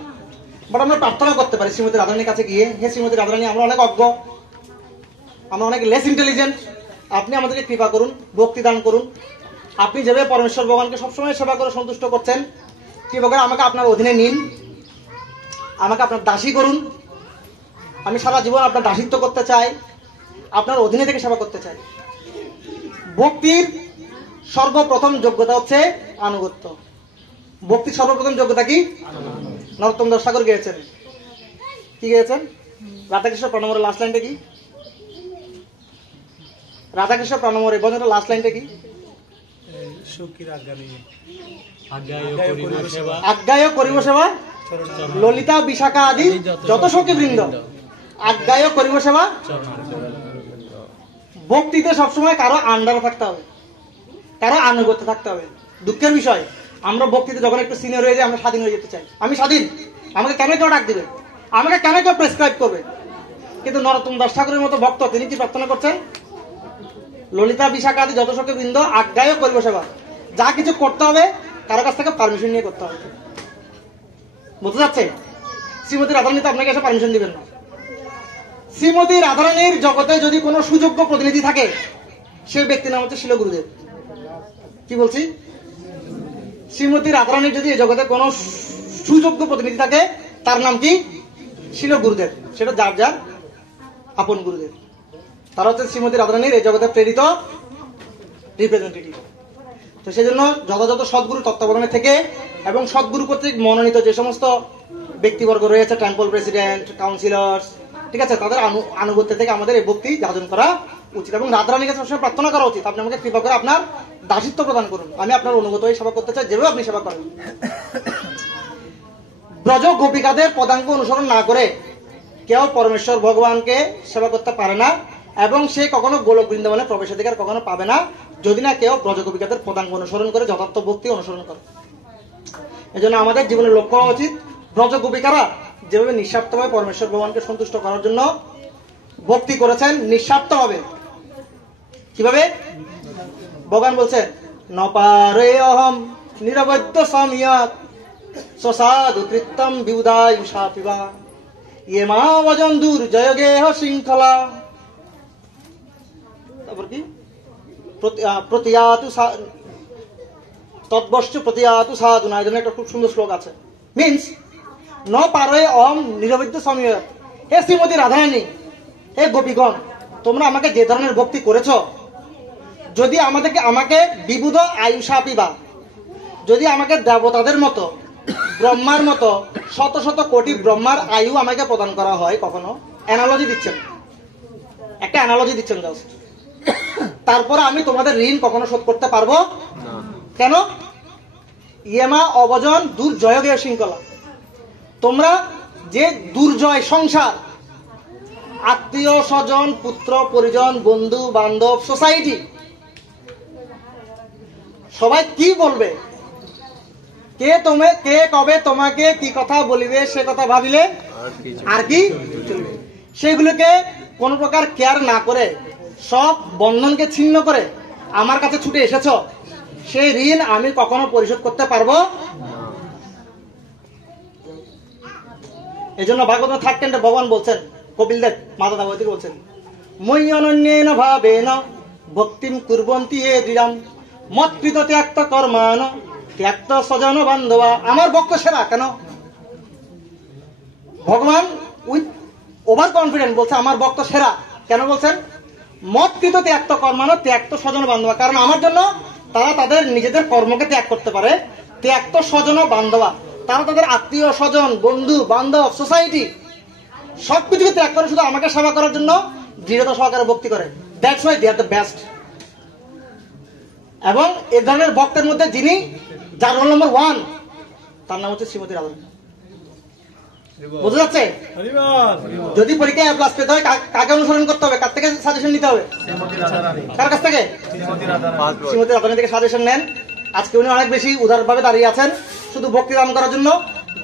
বাট আমরা প্রার্থনা করতে পারি শ্রীমতী রাধারানীর কাছে গিয়ে, হে শ্রীমতী রাধারানী, আমরা অনেক অজ্ঞ, আমরা অনেক লেস ইন্টেলিজেন্ট। আপনি আমাদেরকে কৃপা করুন, ভক্তি দান করুন। আপনি যেভাবে পরমেশ্বর ভগবানকে সবসময় সেবা করে সন্তুষ্ট করছেন, কৃপা করে আমাকে আপনার অধীনে নিন, আমাকে আপনার দাসী করুন। আমি সারা জীবন আপনার দাসিত্ব করতে চাই, আপনার অধীনে থেকে সেবা করতে চাই। ভক্তির সর্বপ্রথম যোগ্যতা হচ্ছে আনুগত্য। ভক্তির সর্বপ্রথম যোগ্যতা কি? নরোত্তম দাস ঠাকুর গেয়েছেন। কি গেয়েছেন? রাধাকৃষ্ণ প্রণমরের লাস্ট লাইনটা কি? রাধাকৃষ্ণ প্রণমরের ভজনের লাস্ট লাইনটা কি? আজ্ঞায় করিব সেবা ললিতা বিশাখা আদি যত সখী বৃন্দ। আজ্ঞায় করিব সেবা। ভক্তিতে সবসময় কারো আন্ডারে থাকতে হবে, কারো আনুগত্য থাকতে হবে। দুঃখের বিষয়, আমরা ভক্তিতে যখন একটু সিনিয়র হয়ে যাই আমরা স্বাধীন হয়ে যেতে চাই। আমি স্বাধীন, আমাকে কেন কেউ ডাক দিবে, আমাকে কেন কেউ প্রেসক্রাইব করবে। কিন্তু নরোত্তম দাস ঠাকুরের মতো ভক্ত তিনি কি প্রার্থনা করছেন? ললিতা বিশাখা আদি যত সখী বৃন্দ আজ্ঞায় করিব সেবা। যা কিছু করতে হবে কারো কাছ থেকে পারমিশন নিয়ে করতে হবে। বুঝতে যাচ্ছে? শ্রীমতী রাধারানী তো আপনাকে এসে পারমিশন দিবেন না। শ্রীমতী রাধারানীর জগতে যদি কোনো সুযোগ্য প্রতিনিধি থাকে, সেই ব্যক্তির নাম হচ্ছে শিল গুরুদেব। কি বলছি? শ্রীমতী রাধারানীর যদি এই জগতে কোনো সুযোগ্য প্রতিনিধি থাকে, তার নাম কি? শিল গুরুদেব। সেটা যার যার আপন গুরুদেব। তারা হচ্ছে শ্রীমতী রাধারানীর এই জগতে প্রেরিত রিপ্রেজেন্টেটিভ। তো সেই জন্য যথাযথ সদ্গুরু তত্ত্বাবধানে থেকে এবং সদ্গুরু কর্তৃক মনোনীত যে সমস্ত ব্যক্তিবর্গ রয়েছে, টেম্পল প্রেসিডেন্ট, কাউন্সিলর, ঠিক আছে, তাদের আনুগত্য থেকে আমাদের এই ভক্তি যাজন করা উচিত। এবং রাধারানীকে সবসময় প্রার্থনা করা উচিত, আপনি আমাকে কৃপা করে আপনার দাসিত্ব প্রদান করুন, আমি আপনার অনুগত হয়ে সেবা করতে চাই, যেভাবে আপনি সেবা করেন। ব্রজ গোপিকাদের পদাঙ্ক অনুসরণ না করে কেউ পরমেশ্বর ভগবানকে সেবা করতে পারে না, এবং সে কখনো গোলক বৃন্দাবনে প্রবেশাধিকার কখনো পাবে না, যদি না কেউ ব্রজ গোপিকাদের পদাঙ্ক অনুসরণ করে যথার্থ ভক্তি অনুসরণ করে। এজন্য আমাদের জীবনের লক্ষ্য হওয়া উচিত ব্রজ গোপিকারা যেভাবে নিঃস্বার্থভাবে পরমেশ্বর ভগবানকে সন্তুষ্ট করার জন্য ভক্তি করেছেন, নিঃস্বার্থভাবে। কিভাবে? ভগবান বলছেন, নপারে অহম নিরবধ্য সামিয়াত সসাধু কৃত্যম বিউদায়ুষা পিবা ইয়ে মা ভজন দূর জয় গেহ শৃঙ্খলা। তারপর কি? প্রতিয়াতু তদ্বশ্চ প্রতিয়াতু সাধু না, এই জন্য একটা খুব সুন্দর শ্লোক আছে। মিনস ন পারে অহম নিরবধ্য সামিয়াত। হে শ্রীমতী রাধারানী, হে গোপীগণ, তোমরা আমাকে যে ধরনের ভক্তি করেছ, যদি আমাকে বিবুধ আয়ুষা পিবা, যদি আমাকে দেবতাদের মতো, ব্রহ্মার মতো শত শত কোটি ব্রহ্মার আয়ু আমাকে প্রদান করা হয়, কখনো অ্যানালজি দিচ্ছেন, একটা অ্যানালজি দিচ্ছেন জাস্ট, তারপরে আমি তোমাদের ঋণ কখনো শোধ করতে পারবো না। কেন? ইয়েমা অবজন দুর্জয় গে শৃঙ্খলা। তোমরা যে দুর্জয় সংসার, আত্মীয় স্বজন, পুত্র পরিজন, বন্ধু বান্ধব, সোসাইটি, সবাই কি বলবে, কে কবে তোমাকে কি কথা বলিবে, সে কথা ভাবিলে আর কি চলবে, সেগুলোকে কোন প্রকার কেয়ার না করে, সব বন্ধনকে ছিন্ন করে আমার কাছে ছুটে এসেছ, সেই ঋণ আমি কখনো পরিশোধ করতে পারবো। এই জন্য ভাগবত 3 ভগবান বলছেন, কপিল দেব মাতা দাবতী বলছেন, মই অনন্যেন ভাবেন ভক্তিম কুর্বন্তি এ দৃঢ়ম মৎকৃত ত্যাক্ত কর্মান ত্যাক্ত স্বজন বান্ধবা। আমার ভক্ত সেরা কেন? ভগবান উইথ ওভার কনফিডেন্ট বলছে আমার ভক্ত সেরা কেন বলছেন? মৎকৃত ত্যাক্ত কর্মান ত্যাক্ত স্বজন বান্ধবা। কারণ আমার জন্য তারা তাদের নিজেদের কর্মকে ত্যাগ করতে পারে। ত্যাক্ত স্বজন বান্ধবা, তারা তাদের আত্মীয় স্বজন, বন্ধু বান্ধব, সোসাইটি সবকিছুকে ত্যাগ করে শুধু আমাকে সেবা করার জন্য দৃঢ়তা সহকারে ভক্তি করে। That's why they are the best. এবং এ ধরনের ভক্তের মধ্যে যিনি, যার রোল নম্বর 1, তার নাম হচ্ছে শ্রীমতী রাধারানী। বোঝা যাচ্ছে? যদি পরীক্ষায় A+ পেতে হয় কাকে অনুসরণ করতে হবে, কার থেকে সাজেশন নিতে হবে? কার কাছ থেকে? শ্রীমতী রাধারানী থেকে সাজেশন নেন। আজকে উনি অনেক বেশি উদারভাবে দাঁড়িয়ে আছেন শুধু ভক্তি দান করার জন্য।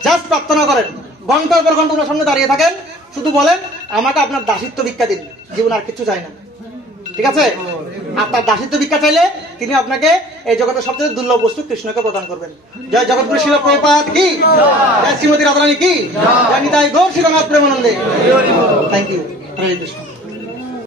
জাস্ট প্রার্থনা করেন, ঘন্টার পর ঘন্টা ওনার সামনে দাঁড়িয়ে থাকেন, শুধু বলেন আমাকে আপনার দাসিত্ব ভিক্ষা দিন, জীবন আর কিছু চাই না। ঠিক আছে? আপনার দাসিত্ব ভিক্ষা চাইলে তিনি আপনাকে এই জগতের সবচেয়ে দুর্লভ বস্তু কৃষ্ণকে প্রদান করবেন। জয় জগৎগুরু শিল প্রভুপাদ কি, জয় শ্রীমতী রাধারানী কি, জয় নিতাই গৌর শ্রীনাথ প্রেমানন্দে। Thank you. হরে কৃষ্ণ।